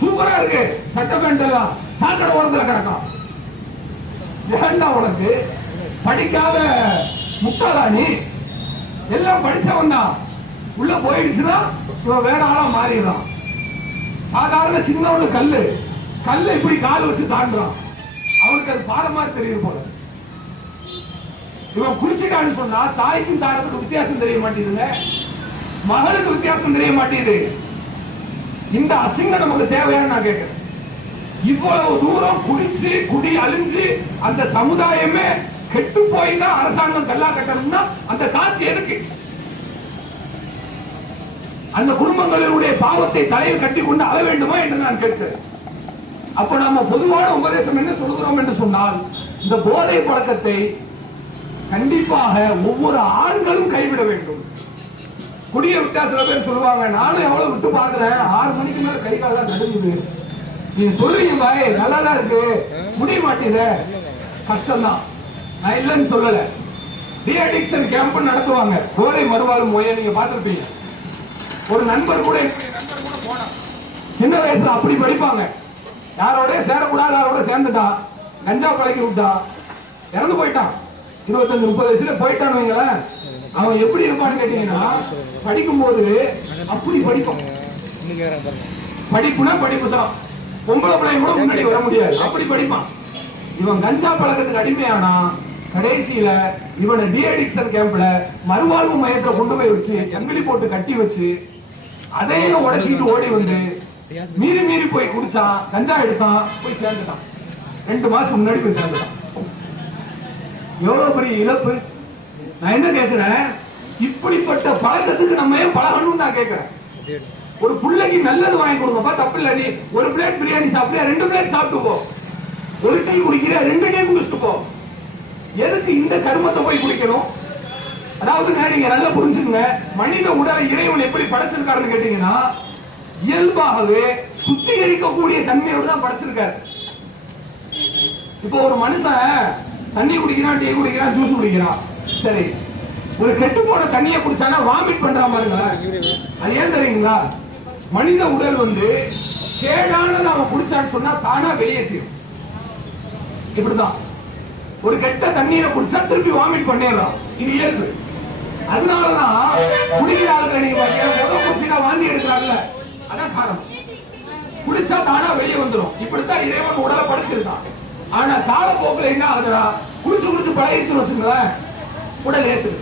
சூப்பரா இருக்கு சட்ட பேண்ட் எல்லாம், சாக்கடை ஓரத்துல கிடக்கான். ஏண்டா உனக்கு படிக்காத முட்டாளானி, எல்லாம் படிச்சவன் தான். உள்ள போயிடுச்சுன்னா இவன் வேற ஆளா மாறிடுறான். சாதாரண சின்ன ஒரு கல்லு இப்படி கால் வச்சு தாண்டுறான், அவனுக்கு அது பாரமா தெரியும் போல. இவன் குடிச்சிட்டான்னு சொன்னா தாய்க்கும் தாரத்துக்கு வித்தியாசம் தெரிய மாட்டேங்குதுங்க, மகளுக்கு வித்தியாசம் தெரிய மாட்டேங்குது. இந்த அசிங்கம் நமக்கு தேவையான்னு நான் கேட்கிறேன். இவ்வளவு தூரம் குடிச்சு குடி அழிஞ்சு அந்த சமுதாயமே கெட்டு போயினா அரசாங்கம் கல்லா கட்டணும்னா அந்த காசு எதுக்கு? அந்த குடும்பங்களுடைய பாவத்தை தலையில் கட்டி கொண்டு அழ வேண்டுமா என்று நான் கேட்கிறேன். அப்ப நாம பொதுவான உபதேசம் என்ன சொல்கிறோம் என்று சொன்னால், இந்த போதை பழக்கத்தை கண்டிப்பாக ஒவ்வொரு ஆண்களும் கைவிட வேண்டும். குடிய விட்டா சில பேர் சொல்லுவாங்க, நானும் எவ்வளவு விட்டு பாக்குறேன், 6 மணிக்கு மேல கை காலம் நடுங்குது. நீங்க சொல்றீங்க பாய் நல்லாதான் இருக்கு, முடிய மாட்டேங்குது, கஷ்டம்தான். நான் இல்லைன்னு சொல்லல. டி அடிக்ஷன் கேம்ப் நடத்துவாங்க, போதை மறுவாழ்வு மையம், நீங்க பார்த்திருப்பீங்க. ஒரு நண்பர் கூட போனா சின்ன வயசுல அப்படி படிப்பாங்க, யாரோட சேரக்கூடாது, யாரோட சேர்ந்துட்டான், கஞ்சா பழக்கி விட்டா, இறந்து போயிட்டான். 25-30 வயசுல போயிட்டான்னு வைங்களேன். அவன் எப்படி இருப்பான்னு கேட்டீங்கன்னா, படிக்கும் போது அப்படி படிப்பான். படிப்புனா படிப்பு தான், பொம்பளை பிள்ளைங்க கூட முன்னாடி வர முடியாது, அப்படி படிப்பான். இவன் கஞ்சா பழக்கத்துக்கு அடிமையானா கடைசியில இவனை டி அடிக்ஷன் கேம்ப்ல மறுவாழ்வு மையத்தை கொண்டு போய் வச்சு சங்கிலி போட்டு கட்டி வச்சு அதையும் உடைச்சிட்டு ஓடி வந்து மீறி போய் குடிச்சான், கஞ்சா எடுத்தான், போய் சேர்ந்துட்டான். 2 மாசம் முன்னாடி போய் சேர்ந்துட்டான். எவ்வளவு பெரிய இழப்பு. நான் என்ன கேட்கிறேன், இப்படிப்பட்ட பழக்கத்துக்கு நம்ம ஏன் பழகணும்னு நான் கேட்கிறேன். ஒரு பிள்ளைக்கு நல்லது வாங்கி கொடுங்கப்பா, தப்பு இல்லை. நீ ஒரு பிளேட் பிரியாணி சாப்பிட்டியா, 2 பிளேட் சாப்பிட்டு போ. ஒரு டீ குடிக்கிற 2 டீ குடிச்சிட்டு போ. எதுக்கு இந்த கர்மத்தை போய் குடிக்கணும்? அதாவது நீங்க நல்லா புரிஞ்சுக்கங்க, மனித உடலை இறைவன் எப்படி படைச்சிருக்காருன்னு கேட்டீங்கன்னா, இயல்பாகவே சுத்திகரிக்கக்கூடிய தன்மையோடு தான் படைச்சிருக்காரு. இப்போ ஒரு மனுஷன் தண்ணி குடிக்கிறான், டீ குடிக்கிறான், ஜூஸ் குடிக்கிறான், சரி. ஒரு கெட்டு போன தண்ணியை குடிச்சானா வாமிட் பண்ற பாருங்க. அது ஏன் தெரியுங்களா? மனித உடல் கேடானது அவன் குடிச்சான்னு சொன்னா தானா வெளியேற்றும். இப்படிதான் ஒரு கெட்ட தண்ணீரை குடிச்சா திருப்பி வாமிட் பண்ணிடலாம், இது இயல்பு. அதனாலதான் குடிக்கிற ஆளுங்க நீங்க குடிச்சா வாந்தி எடுக்கிறாங்கல்ல, அதான் காரணம். குடிச்சா தானா வெளியே வந்துடும். இப்படித்தான் இறைவன் உடலை படைச்சிருக்கான். ஆனா காலப்போக்கில் என்ன ஆகுதுன்னா, குடிச்சு பழகிச்சு வச்சுங்களேன், உடல் ஏத்துது.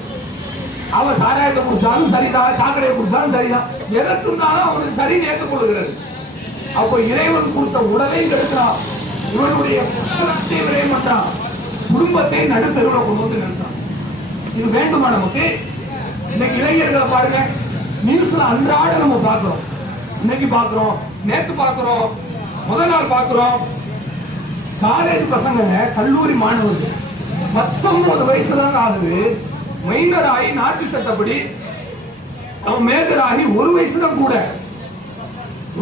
அவன் சாராயத்தை குடிச்சாலும் சரிதான், சாக்கடையை குடிச்சாலும் சரிதான், எதற்கு இருந்தாலும் அவனுக்கு சரி ஏற்றுக்கொள்கிறது. அப்போ இறைவன் கொடுத்த உடலை கெடுத்தான், இவனுடைய புத்தகத்தை விரைவு பண்றான், குடும்பத்தை நடுத்தருவில் கொண்டு வந்து நிறுத்தான். இது வேண்டுமா நமக்கு? இன்னைக்கு இளைஞர்களை பாருங்க, நியூஸ்ல அன்றாட நம்ம பார்க்கிறோம். இன்னைக்கு பார்க்கிறோம், நேற்று பார்க்கிறோம், முதல் நாள் பார்க்கிறோம். காலேஜ் பசங்க, கல்லூரி மாணவர்கள் 19 வயசுல தான் ஆகுது, மைனர் ஆகி நாட்டு சட்டப்படி அவன் மேஜர் ஆகி 1 வயசுல கூட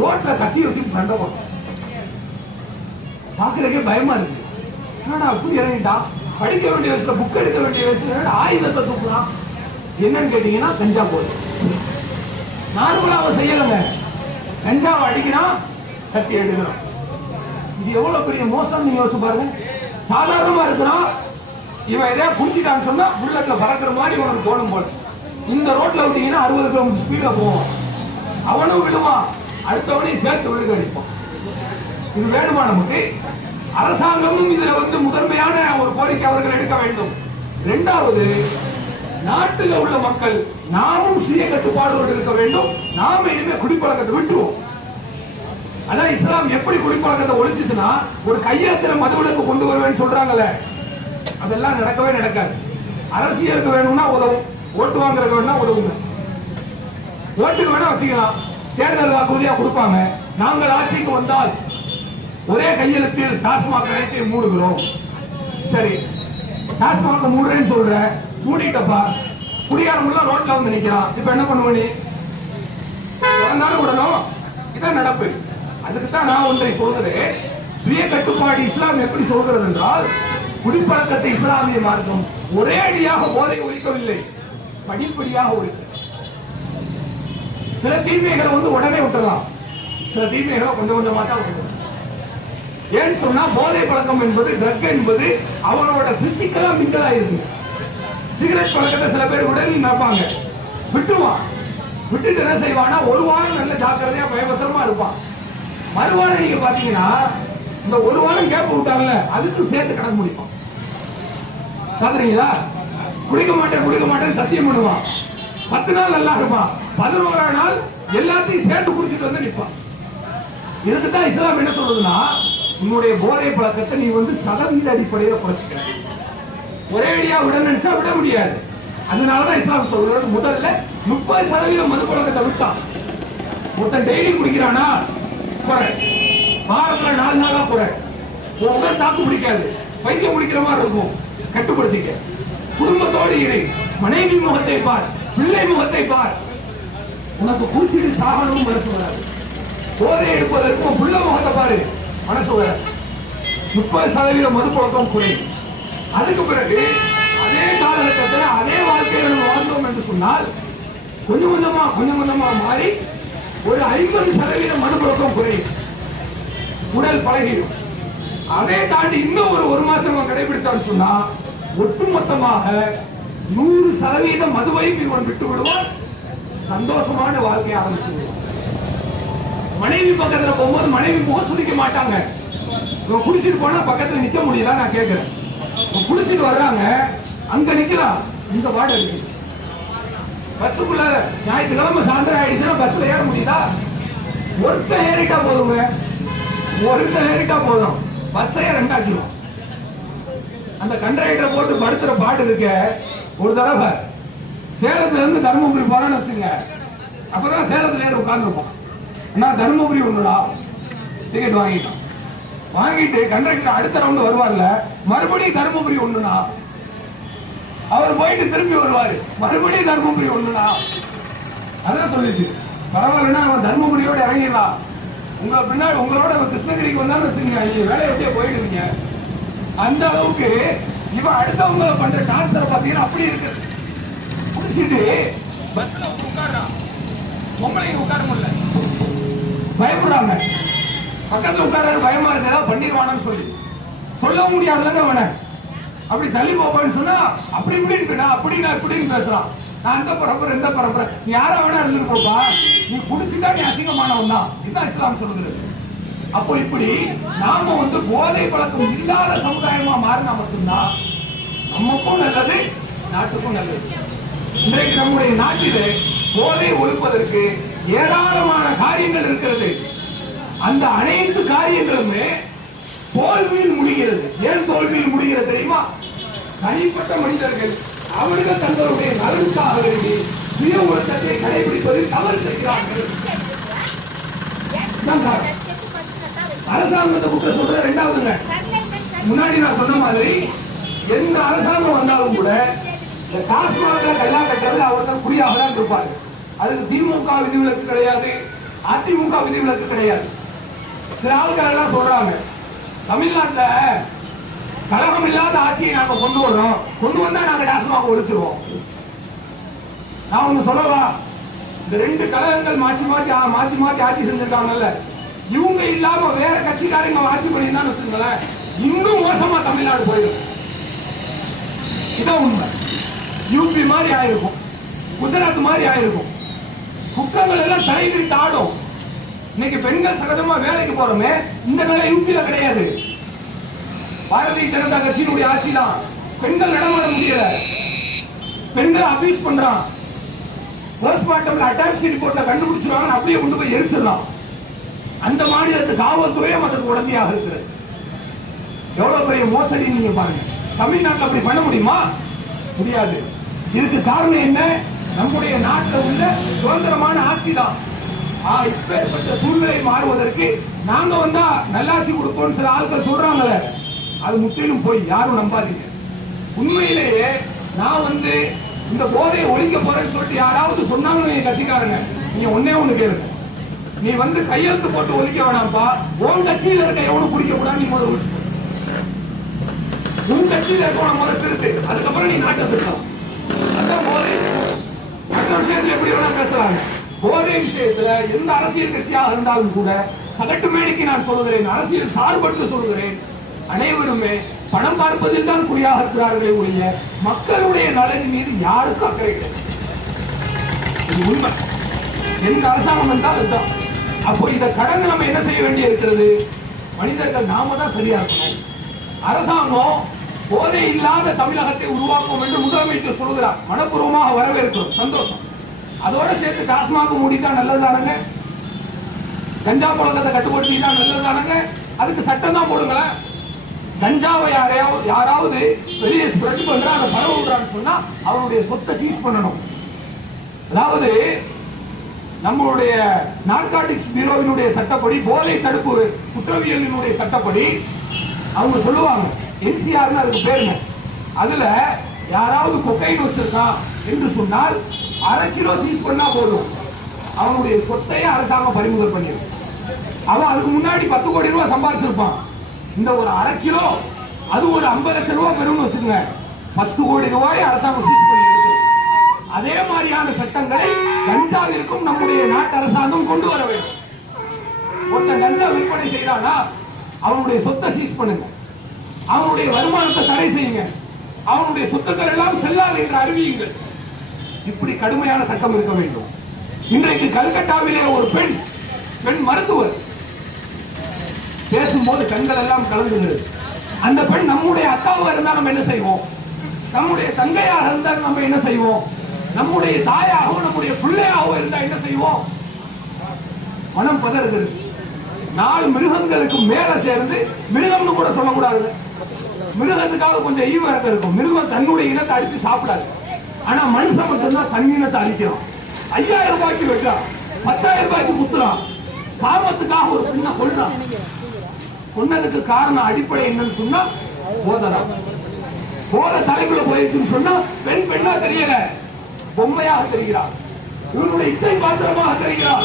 ரோட்ல கத்தி வச்சு சண்டை போட்டான். பாக்குறதுக்கே பயமா இருக்கு. அப்படி இறங்கிட்டான். படிக்க வேண்டிய வயசுல, புக் எடுக்க வேண்டிய வயசுல ஆயுதத்தை தூக்குறான். என்னன்னு கேட்டீங்கன்னா கஞ்சா போடு. நார்மலா அவன் செய்யலங்க, கஞ்சாவை அடிக்கிறான், கத்தி எடுக்கிறான். இது எவ்வளவு பெரிய மோசம் நீங்க யோசிச்சு பாருங்க. சாதாரணமா இருக்கிறான், இவன் எதாவது குடிச்சிட்டான்னு சொன்னா புல்லட்ல பறக்கிற மாதிரி உனக்கு தோணும் போல. இந்த ரோட்ல விட்டீங்கன்னா 60 கிலோமீட்டர் ஸ்பீட்ல போவான், அவனும் விடுவான், அடுத்தவனையும் சேர்த்து விழுக அடிப்பான். இது வேணுமா நமக்கு? அரசாங்கமும் இதுல முதன்மையான ஒரு கோரிக்கை அவர்கள் எடுக்க வேண்டும். 2வது, நாட்டில் உள்ள மக்கள் நாமும் சுய கட்டுப்பாடோடு இருக்க வேண்டும். நாம இனிமே குடிப்பழக்கத்தை விட்டுவோம். அதான் இஸ்லாம் எப்படி குடிப்பழக்கத்தை ஒழிச்சுச்சுன்னா, ஒரு கையெழுத்துல மதுவிலக்கு கொண்டு வருவேன்னு சொல்றாங்கல்ல, அதெல்லாம் நடக்கவே நடக்காது. அரசியலுக்கு வேணும்னா உதவும், ஓட்டு வாங்குறதுக்கு வேணும்னா உதவுங்க. ஓட்டுக்கு வேணா வச்சுக்கலாம், தேர்தல் வாக்குறுதியா கொடுப்பாங்க. நாங்கள் ஆட்சிக்கு வந்தால் ஒரே கையெழுத்தில் டாஸ்மாக் கடையை மூடுகிறோம். சரி, டாஸ்மாக் மூடுறேன்னு சொல்ற, மூடிட்டப்பா, குடியாரமுள்ள ரோட்ல வந்து நிக்கிறான். இப்ப என்ன பண்ணுவ நீ? விடணும். இதான் நடப்பு. அதுக்கு தான் நான் ஒன்றை சொல்கிறேன். சுய கட்டுப்பாடு இஸ்லாம் எப்படி சொல்கிறது என்றால், குடிப்பழக்கத்தை இஸ்லாமிய மார்க்கம் ஒரே அடியாக போதை ஒழிக்கவில்லை, படிப்படியாக ஒழிக்க. சில தீமைகளை உடனே விட்டுலாம், சில தீமைகளை கொஞ்சம் கொஞ்சமா தான் விட்டுலாம். ஏன்னு சொன்னா போதை பழக்கம் என்பது, ட்ரக் என்பது அவனோட பிசிக்கலா மிங்கலா இருக்கு. சிகரெட் பழக்கத்தை சில பேர் உடனே நினைப்பாங்க, விட்டுவான். விட்டுட்டு என்ன செய்வானா, ஒரு வாரம் நல்ல ஜாக்கிரதையா பயபத்திரமா இருப்பான். மறுவாரம் நீங்க பாத்தீங்கன்னா இந்த ஒரு வாரம் கேப் விட்டாங்கல்ல, அதுக்கு சேர்த்து கணக்கு முடிப்பான். பாக்குறீங்களா? குடிக்க மாட்டேன் சத்தியம் பண்ணுவான். 10 நாள் நல்லா இருப்பான், 11ஆம் நாள் எல்லாத்தையும் சேர்த்து குடிச்சிட்டு வந்து நிற்பான். இதுக்கு தான் இஸ்லாம் என்ன சொல்றதுன்னா, உன்னுடைய போதை பழக்கத்தை நீ சதவீத அடிப்படையில் குறைச்சிக்க. ஒரே அடியா விட நினைச்சா விட முடியாது. அதனாலதான் இஸ்லாம் சொல்றது, முதல்ல 30% மது பழக்கத்தை விட்டான். ஒருத்தன் டெய்லி குடிக்கிறானா குறை, வாரத்துல 4 நாளா குறை. உடல் தாக்கு பிடிக்காது, பைத்தியம் குடிக்கிற மாதிரி இருக்கும். கட்டுப்படுத்திக்க. குடும்பத்தோடு இரு, மனைவி முகத்தை பார், பிள்ளை முகத்தை பார். உனக்கு பூச்சிட்டு சாகணும் மனசு வராது. போதை எடுப்பதற்கும் புள்ள முகத்தை பாரு, மனசு வராது. 30% மது பழக்கம் குறை. அதுக்கு பிறகு அதே காலகட்டத்தில் அதே வாழ்க்கையை நம்ம வாழ்ந்தோம் என்று சொன்னால் கொஞ்சம் கொஞ்சமா மாறி ஒரு 50% மது பழக்கம் குறையும். உடல் பழகிடும். அதை தாண்டி இன்னும் ஒரு மாசம் கடைபிடிச்சான்னு சொன்னா ஒட்டுமொத்தமாக 100% மதுவையும் இவன் விட்டு விடுவான். சந்தோஷமான வாழ்க்கையை ஆரம்பிச்சு. மனைவி பக்கத்துல போகும்போது மனைவி முகசுதிக்க மாட்டாங்க. குடிச்சிட்டு போனா பக்கத்துல நிக்க முடியல. நான் கேட்கிறேன், குடிச்சிட்டு வர்றாங்க, அங்க நிக்கலாம், இந்த வார்டு இருக்கு. பஸ்ஸுக்குள்ள ஞாயிற்றுக்கிழமை சாயந்தரம் ஆயிடுச்சுன்னா பஸ்ல ஏற முடியுதா? ஒருத்தன் ஏறிட்டா போதுங்க, ஒருத்தன் ஏறிட்டா போதும், பஸ்ஸையே ரெண்டாக்கிடும். அந்த கண்டக்டர் போட்டு படுத்துற பாட்டு இருக்க. ஒரு தடவை சேலத்துல இருந்து தர்மபுரி போறான்னு வச்சுங்க, அப்பதான் சேலத்துல ஏறி உட்கார்ந்துருப்போம். நான் தர்மபுரி ஒண்ணுடா டிக்கெட் வாங்கிட்டோம். வாங்கிட்டு கண்டக்டர் அடுத்த ரவுண்ட் வருவார்ல, மறுபடியும் தர்மபுரி ஒண்ணுனா. அவர் போயிட்டு திரும்பி வருவாரு, மறுபடியும் தர்மபுரி ஒண்ணுனா. அதான் சொல்லிச்சு, பரவாயில்லன்னா அவன் தர்மபுரியோட இறங்கிடலாம். உங்க பின்னாடி உங்களோட கிருஷ்ணகிரிக்கு வந்தாலும் வச்சுங்க, வேலையை எப்படியே போயிடுவீங்க. அந்த அளவுக்கு இவன் அடுத்தவங்க பண்ற டான்ஸரை பாத்தீங்கன்னா அப்படி இருக்கு. குடிச்சிட்டு பஸ்ல உட்கார்றான், பொம்பளைங்க உட்கார முடியல, பயப்படுறாங்க. பக்கத்துல உட்கார பயமா இருந்தா பண்ணிடுவானு சொல்லி சொல்லவும் முடியாதுல. அவனை அப்படி தள்ளி போப்பான்னு சொன்னா அப்படி இப்படின்னு அப்படின்னா இப்படின்னு பேசுறான். நான் அந்த பரப்புற இந்த பரப்புற, நீ யாரா வேணா இருந்துட்டு போப்பா, நீ குடிச்சுட்டா நீ அசிங்கமானவன் தான். இதுதான் இஸ்லாம் சொல்லுது. அப்போ இப்படி நாம போதை பழக்கம் இல்லாத சமுதாயமா மாறினா மட்டும்தான் நமக்கும் நல்லது, நாட்டுக்கும் நல்லது. இன்றைக்கு நம்முடைய நாட்டிலே போதை ஒழிப்பதற்கு ஏராளமான காரியங்கள் இருக்கிறது. அந்த அனைத்து காரியங்களுமே தோல்வியில் முடிகிறது. ஏன் தோல்வியில் முடிகிறது தெரியுமா? தனிப்பட்ட மனிதர்கள் அவர்கள் தங்களுடைய நலனுக்காக வேண்டி சுய ஒழுக்கத்தை கடைபிடிப்பதில் தவறு செய்கிறார்கள். அரசாங்கத்தை புக்க சொல்ற ரெண்டாவதுங்க, முன்னாடி நான் சொன்ன மாதிரி எந்த அரசாங்கம் வந்தாலும் கூட இந்த டாஸ்மாக் கல்லா கட்டுறது அவர்கள் குடியாக தான் இருப்பாரு. அதுக்கு திமுக விதிவிலக்கு கிடையாது, அதிமுக விதிவிலக்கு கிடையாது. சில ஆட்கள் எல்லாம் சொல்றாங்க, தமிழ்நாட்டுல கலகம் இல்லாத ஆட்சியை நாங்க கொண்டு வரோம், கொண்டு வந்தா நாங்க டாஸ்மாக் ஒழிச்சிருவோம். நான் ஒண்ணு சொல்லவா, இந்த 2 கழகங்கள் மாற்றி மாற்றி ஆட்சி செஞ்சிருக்காங்கல்ல, இவங்க இல்லாம வேற கட்சிக்காரங்க ஆட்சி பண்ணியிருந்தான்னு வச்சுங்களேன், இன்னும் மோசமா தமிழ்நாடு போயிடும். இதான் உண்மை. யூபி மாதிரி ஆயிருக்கும், குஜராத் மாதிரி ஆயிருக்கும். குற்றங்கள் எல்லாம் தலைவிரித்து ஆடும். இன்னைக்கு பெண்கள் சகஜமா வேலைக்கு போறோமே, இந்த நிலை யூபியில கிடையாது. பாரதிய ஜனதா கட்சியினுடைய ஆட்சி தான். பெண்கள் நடமாட முடியல, பெண்கள் அபியூஸ் பண்றான். போஸ்ட்மார்ட்டம்ல அட்டாச்சி ரிப்போர்ட்ல கண்டுபிடிச்சிருவாங்க, அப்படியே கொண்டு போய் எரிச்சிடலாம். அந்த மாநிலத்து காவல்துறையே அதற்கு உடமையாக இருக்கிறது. எவ்வளவு பெரிய மோசடி நீங்க பாருங்க. தமிழ்நாட்டில் அப்படி பண்ண முடியுமா? முடியாது. இதுக்கு காரணம் என்ன? நம்முடைய நாட்டில் உள்ள சுதந்திரமான ஆட்சி தான். இப்பேற்பட்ட சூழ்நிலை மாறுவதற்கு நாங்க வந்தா நல்லாட்சி கொடுப்போம் சில ஆட்கள் சொல்றாங்களே, அது முற்றிலும் போய் யாரும் நம்பாதீங்க. உண்மையிலேயே நான் வந்து இந்த போதையை ஒழிக்க போறேன்னு சொல்லிட்டு யாராவது சொன்னாங்க கட்சிக்காரங்க, நீங்க ஒன்னே ஒண்ணு கேளுங்க, நீ வந்து கையெழுத்து போட்டு ஒழிக்க வேணாம்ப்பா, உன் கட்சியில இருக்க எவனும் குடிக்க கூடாது, நீ முதல்ல ஒழிச்சு உன் கட்சியில இருக்கவன முதல்ல திருத்து, அதுக்கப்புறம் நீ நாட்டை திருத்தலாம். அதான் போதை. மற்ற விஷயத்துல எப்படி வேணா பேசலாங்க. போதை விஷயத்துல எந்த அரசியல் கட்சியாக இருந்தாலும் கூட சகட்டு மேடைக்கு நான் சொல்லுகிறேன், அரசியல் சார்பற்று சொல்லுகிறேன், அனைவருமே பணம் பார்ப்பதில் தான் குறியாக இருக்கிறார்களே ஒழிய மக்களுடைய நலனின் மீது யாருக்கும் அக்கறை கிடையாது. இது உண்மை. எந்த அரசாங்கம் என்றால் அதுதான். அப்போ இதை கடந்து நம்ம என்ன செய்ய வேண்டி இருக்கிறது? மனிதர்கள் நாம தான் சரியா இருக்கணும். அரசாங்கம் போதை இல்லாத தமிழகத்தை உருவாக்கும் என்று முதலமைச்சர் சொல்கிறார். மனப்பூர்வமாக வரவேற்கிறோம், சந்தோஷம். அதோட சேர்த்து டாஸ்மாக் மூடிட்டா நல்லதுதானங்க, கஞ்சா பழக்கத்தை கட்டுப்படுத்திட்டா நல்லதுதானங்க, அதுக்கு சட்டம் தான் போடுங்களேன். கஞ்சாவை யாராவது வெளியே ஸ்ப்ரெட் பண்றா, அதை பரவ விடுறான்னு சொன்னா அவருடைய சொத்தை சீஸ் பண்ணணும். அதாவது நம்மளுடைய நார்காட்டிக்ஸ் பியூரோவினுடைய சட்டப்படி, போதை தடுப்பு குற்றவியலினுடைய சட்டப்படி அவங்க சொல்லுவாங்க, என்சிஆர்னு அதுக்கு பேருங்க, அதுல யாராவது கொக்கைன் வச்சிருக்கான் என்று சொன்னால் 1/2 கிலோ சீஸ் பண்ணா போதும், அவனுடைய சொத்தையே அரசாங்கம் பறிமுதல் பண்ணிடும். அவன் அதுக்கு முன்னாடி 10 கோடி ரூபாய் சம்பாதிச்சிருப்பான். இந்த ஒரு 1/2 கிலோ அது ஒரு 50 லட்சம் ரூபாய் பெறும்னு வச்சுக்கோங்க, 10 கோடி ரூபாய் அரசாங்கம் சீஸ் பண்ணி எடுக்கும். அதே மாதிரியான சட்டங்களை கஞ்சாவிற்கும் நம்முடைய நாட்டு அரசாங்கம் கொண்டு வர வேண்டும். ஒருத்தன் கஞ்சா விற்பனை செய்யறானா அவனுடைய சொத்தை சீஸ் பண்ணுங்க, அவனுடைய வருமானத்தை தடை செய்யுங்க, அவனுடைய சொத்துக்கள் எல்லாம் செல்லாது என்று அறிவியுங்கள். இப்படி கடுமையான சட்டம் இருக்க வேண்டும். இன்றைக்கு கல்கட்டாவிலே ஒரு பெண் மருத்துவர் பேசும்போது கண்கள் எல்லாம் கலங்குகிறது. அந்த பெண் நம்முடைய அக்காவாக இருந்தால் நம்ம என்ன செய்வோம், நம்முடைய தங்கையாக இருந்தால் நம்ம என்ன செய்வோம், நம்முடைய தாயாகவோ நம்முடைய பிள்ளையாகவோ இருந்தால் என்ன செய்வோம்? மனம் பதறுகிறது. 4 மிருகங்களுக்கு மேல சேர்ந்து, மிருகம்னு கூட சொல்லக்கூடாது, மிருகத்துக்காக கொஞ்சம் ஈவரக்கம் இருக்கும். மிருகம் தன்னுடைய இனத்தை அடித்து சாப்பிடாது. ஆனா மனுஷன் மட்டும்தான் தன் இனத்தை அடிக்கிறான். 5000 ரூபாய்க்கு வைக்கிறான், 10,000 ரூபாய்க்கு குத்துறான், காமத்துக்காக ஒரு பெண்ணை கொள்றான். கொன்னதுக்கு காரணம் அடிப்படை என்னன்னு சொன்னா போதலாம். போத தலைக்குள்ள போயிருச்சுன்னு சொன்னா பெண் பெண்ணா தெரியல, பொம்மையாக தெரிகிறார், இவனுடைய இச்சை பாத்திரமாக தெரிகிறார்.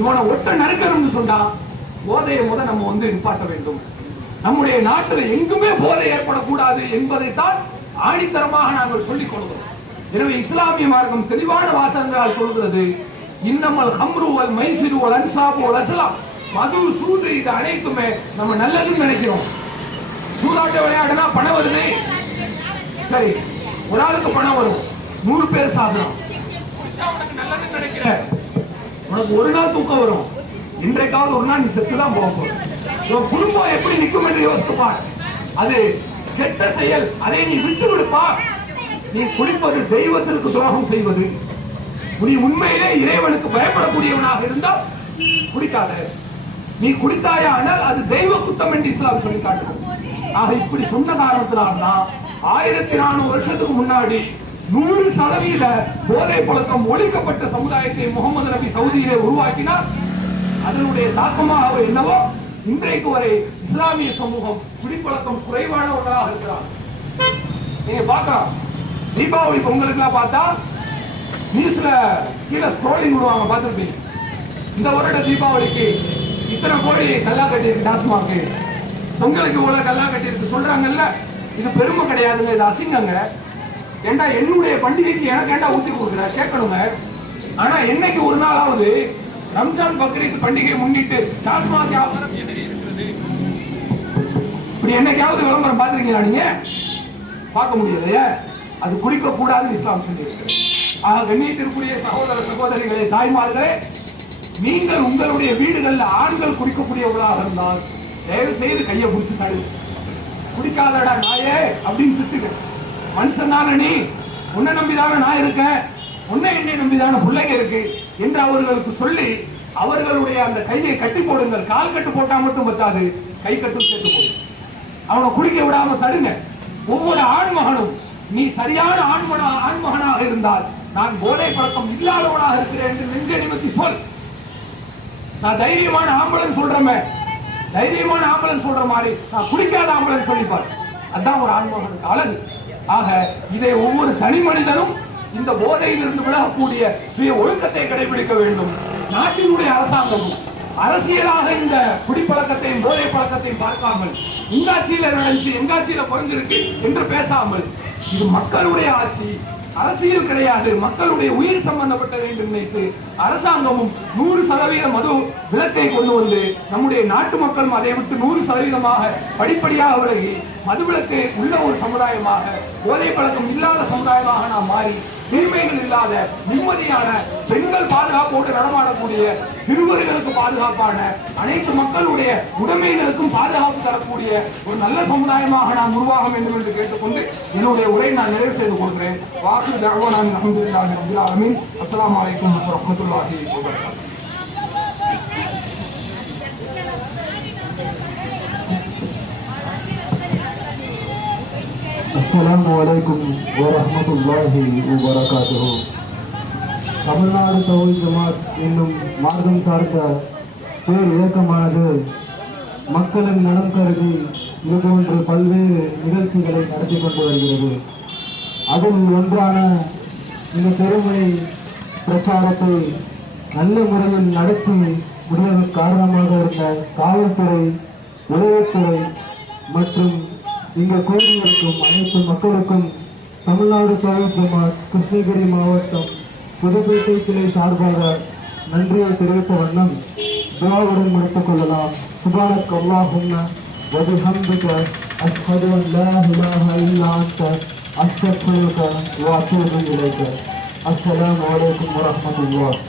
இவனை ஒட்ட நறுக்கணும்னு சொன்னா போதையை நம்ம வந்து நிப்பாட்ட வேண்டும். நம்முடைய நாட்டில் எங்குமே போதை ஏற்படக்கூடாது என்பதைத்தான் ஆணித்தரமாக நாங்கள் சொல்லிக் கொள்கிறோம். எனவே இஸ்லாமிய மார்க்கம் தெளிவான வாசகங்களால் சொல்கிறது, இன்னமல் ஹம்ரு வல் மைசிரு வல் அன்சாபு வல் அஸ்லாம், மது சூது இது அனைத்துமே நம்ம நல்லதுன்னு நினைக்கிறோம். சூதாட்ட விளையாடுனா பணம் வருது, சரி, ஒரு ஆளுக்கு பணம் வரும், 100 பேர் சாப்பிடலாம், உனக்கு நல்லதுன்னு நினைக்கிற, உனக்கு ஒரு நாள் தூக்கம் வரும், இன்றைக்காவது ஒரு நாள் நீ செத்துதான் போக போற. உன் குடும்பம் எப்படி நிற்கும் என்று யோசித்துப்பார். அது கெட்ட செயல், அதை நீ விட்டு விடுப்பா. நீ குடிப்பது தெய்வத்திற்கு துரோகம் செய்வது. நீ உண்மையிலே இறைவனுக்கு பயப்படக்கூடியவனாக இருந்தால் குடிக்காத. நீ குடித்தாயானால் அது தெய்வ குத்தம் என்று இஸ்லாம் சொல்லி காட்டுகிறது. ஆக இப்படி சொன்ன காரணத்தினால்தான் 1400 வருஷத்துக்கு முன்னாடி 100% போதை பழக்கம் ஒழிக்கப்பட்ட சமுதாயத்தை முகமது நபி சவுதியிலே உருவாக்கினார். அதனுடைய தாக்கமாக என்னவோ இன்றைக்கு வரை இஸ்லாமிய சமூகம் குடிப்பழக்கம் குறைவானவர்களாக இருக்கிறார். நீங்க பார்க்கலாம், தீபாவளி பொங்கலுக்கு பார்த்தா நியூஸ்ல கீழே ஸ்க்ரோலிங் விடுவாங்க, பார்த்திருப்பீங்க. இந்த வருட தீபாவளிக்கு இத்தனை கோடி கல்லா கட்டியிருக்கு, டாஸ்மாக் பொங்கலுக்கு இவ்வளவு கல்லா கட்டியிருக்கு சொல்றாங்கல்ல. இது பெருமை கிடையாதுங்க, இது அசிங்கங்க. ஏண்டா என்னுடைய பண்டிகைக்கு எனக்கு ஏண்டா ஊற்றி கொடுக்குற கேட்கணுங்க. ஆனா என்னைக்கு ஒரு நாளாவது ரம்ஜான் பக்ரீத் பண்டிகை முன்னிட்டு டாஸ்மாக் வியாபாரம் எப்படி இருக்கிறது, இப்படி என்னைக்காவது விளம்பரம் பார்த்திருக்கீங்களா? நீங்க பார்க்க முடியலையே. அது குடிக்க கூடாதுன்னு இஸ்லாம் சொல்லியிருக்கிறது. ஆக கண்ணியத்திற்குரிய சகோதர சகோதரிகளே, தாய்மார்களே, நீங்கள் உங்களுடைய வீடுகளில் ஆண்கள் குடிக்கக்கூடியவர்களாக இருந்தால் தயவு செய்து கையை பிடிச்சு தடு. குடிக்காதடா நாயே அப்படின்னு திட்டுங்க. மனுஷன் தானே நீ, உன்னை நம்பிதானே நான் இருக்கேன், உன்னை என்னை நம்பிதான பிள்ளைங்க இருக்கு என்று அவர்களுக்கு சொல்லி அவர்களுடைய அந்த கையை கட்டி போடுங்கள். கால் கட்டு போட்டா மட்டும் பத்தாது, கை கட்டும் சேர்த்து போடும். அவனை குடிக்க விடாம தடுங்க. ஒவ்வொரு ஆண்மகனும் நீ சரியான ஆண்மகனாக இருந்தால் நான் போதை பழக்கம் இல்லாதவனாக இருக்கிறேன் என்று நெஞ்சை நிமித்தி சொல். நான் தைரியமான ஆம்பளன் சொல்றமே, தைரியமான ஆம்பளன் சொல்ற மாதிரி நான் குடிக்காத ஆம்பளன் சொல்லிப்பார். அதான் ஒரு ஆண்மகனுக்கு அழகு. ஆக இதை ஒவ்வொரு தனி மனிதனும் இந்த போதையிலிருந்து விலகக்கூடிய சுய ஒழுக்கத்தை கடைபிடிக்க வேண்டும். நாட்டினுடைய அரசாங்கமும் அரசியலாக இந்த குடிப்பழக்கத்தையும் போதை பழக்கத்தையும் பார்க்காமல் உங்காட்சியில நடந்துச்சு எங்காட்சியில குறைஞ்சிருக்கு என்று பேசாமல், இது மக்களுடைய ஆட்சி, அரசியல் கிடையாது, மக்களுடைய உயிர் சம்பந்தப்பட்டது என்று நினைத்து அரசாங்கமும் 100% மது விலக்கை கொண்டு வந்து நம்முடைய நாட்டு மக்களும் அதை விட்டு 100% படிப்படியாக விலகி மதுவிலக்கு உள்ள ஒரு சமுதாயமாக, போதை பழக்கம் இல்லாத சமுதாயமாக நாம் மாறி தீமைகள் இல்லாத நிம்மதியான பெண்கள் பாதுகாப்போடு நடமாடக்கூடிய, சிறுவர்களுக்கு பாதுகாப்பான, அனைத்து மக்களுடைய உடைமைகளுக்கும் பாதுகாப்பு தரக்கூடிய ஒரு நல்ல சமுதாயமாக நாம் உருவாக வேண்டும் என்று கேட்டுக்கொண்டு என்னுடைய உரையை நான் நிறைவு செய்து கொள்கிறேன். வாக்கு தகவல் அல்ஹம்துலில்லாஹி ரப்பில் ஆலமீன். அஸ்ஸலாமு அலைக்கும் வரஹ்மத்துல்லாஹி வபரகாத்துஹு. அஸ்ஸலாமு அலைக்கும் வரஹ்மத்துல்லாஹி வபரகாத்துஹு. தமிழ்நாடு தௌஹீத் ஜமாத் என்னும் மார்க்கம் சார்ந்த பேர் இயக்கமானது மக்களின் நலம் கருதி இதுபோன்று பல்வேறு நிகழ்ச்சிகளை நடத்தி கொண்டு வருகிறது. அதில் ஒன்றான இந்த பெருமை பிரச்சாரத்தை நல்ல முறையில் நடத்தி முடிவதற்கு காரணமாக இருந்த காவல்துறை, உளவுத்துறை மற்றும் இங்கு கூடியிருக்கும் அனைத்து மக்களுக்கும் தமிழ்நாடு தௌஹீத் ஜமாத் கிருஷ்ணகிரி மாவட்டம் புதுப்பேட்டை கிளை சார்பாக நன்றியை தெரிவித்த வண்ணம் துஆவுடன் முடித்துக் கொள்ளலாம். சுப்ஹானக அல்லாஹும்ம வ பிஹம்திக அஷ்ஹது அன் லா இலாஹ இல்லா அன்த அஸ்தக்ஃபிருக வ அத்தூபு இலைக. அஸ்ஸலாமு அலைக்கும் வரஹ்மத்துல்லாஹ்.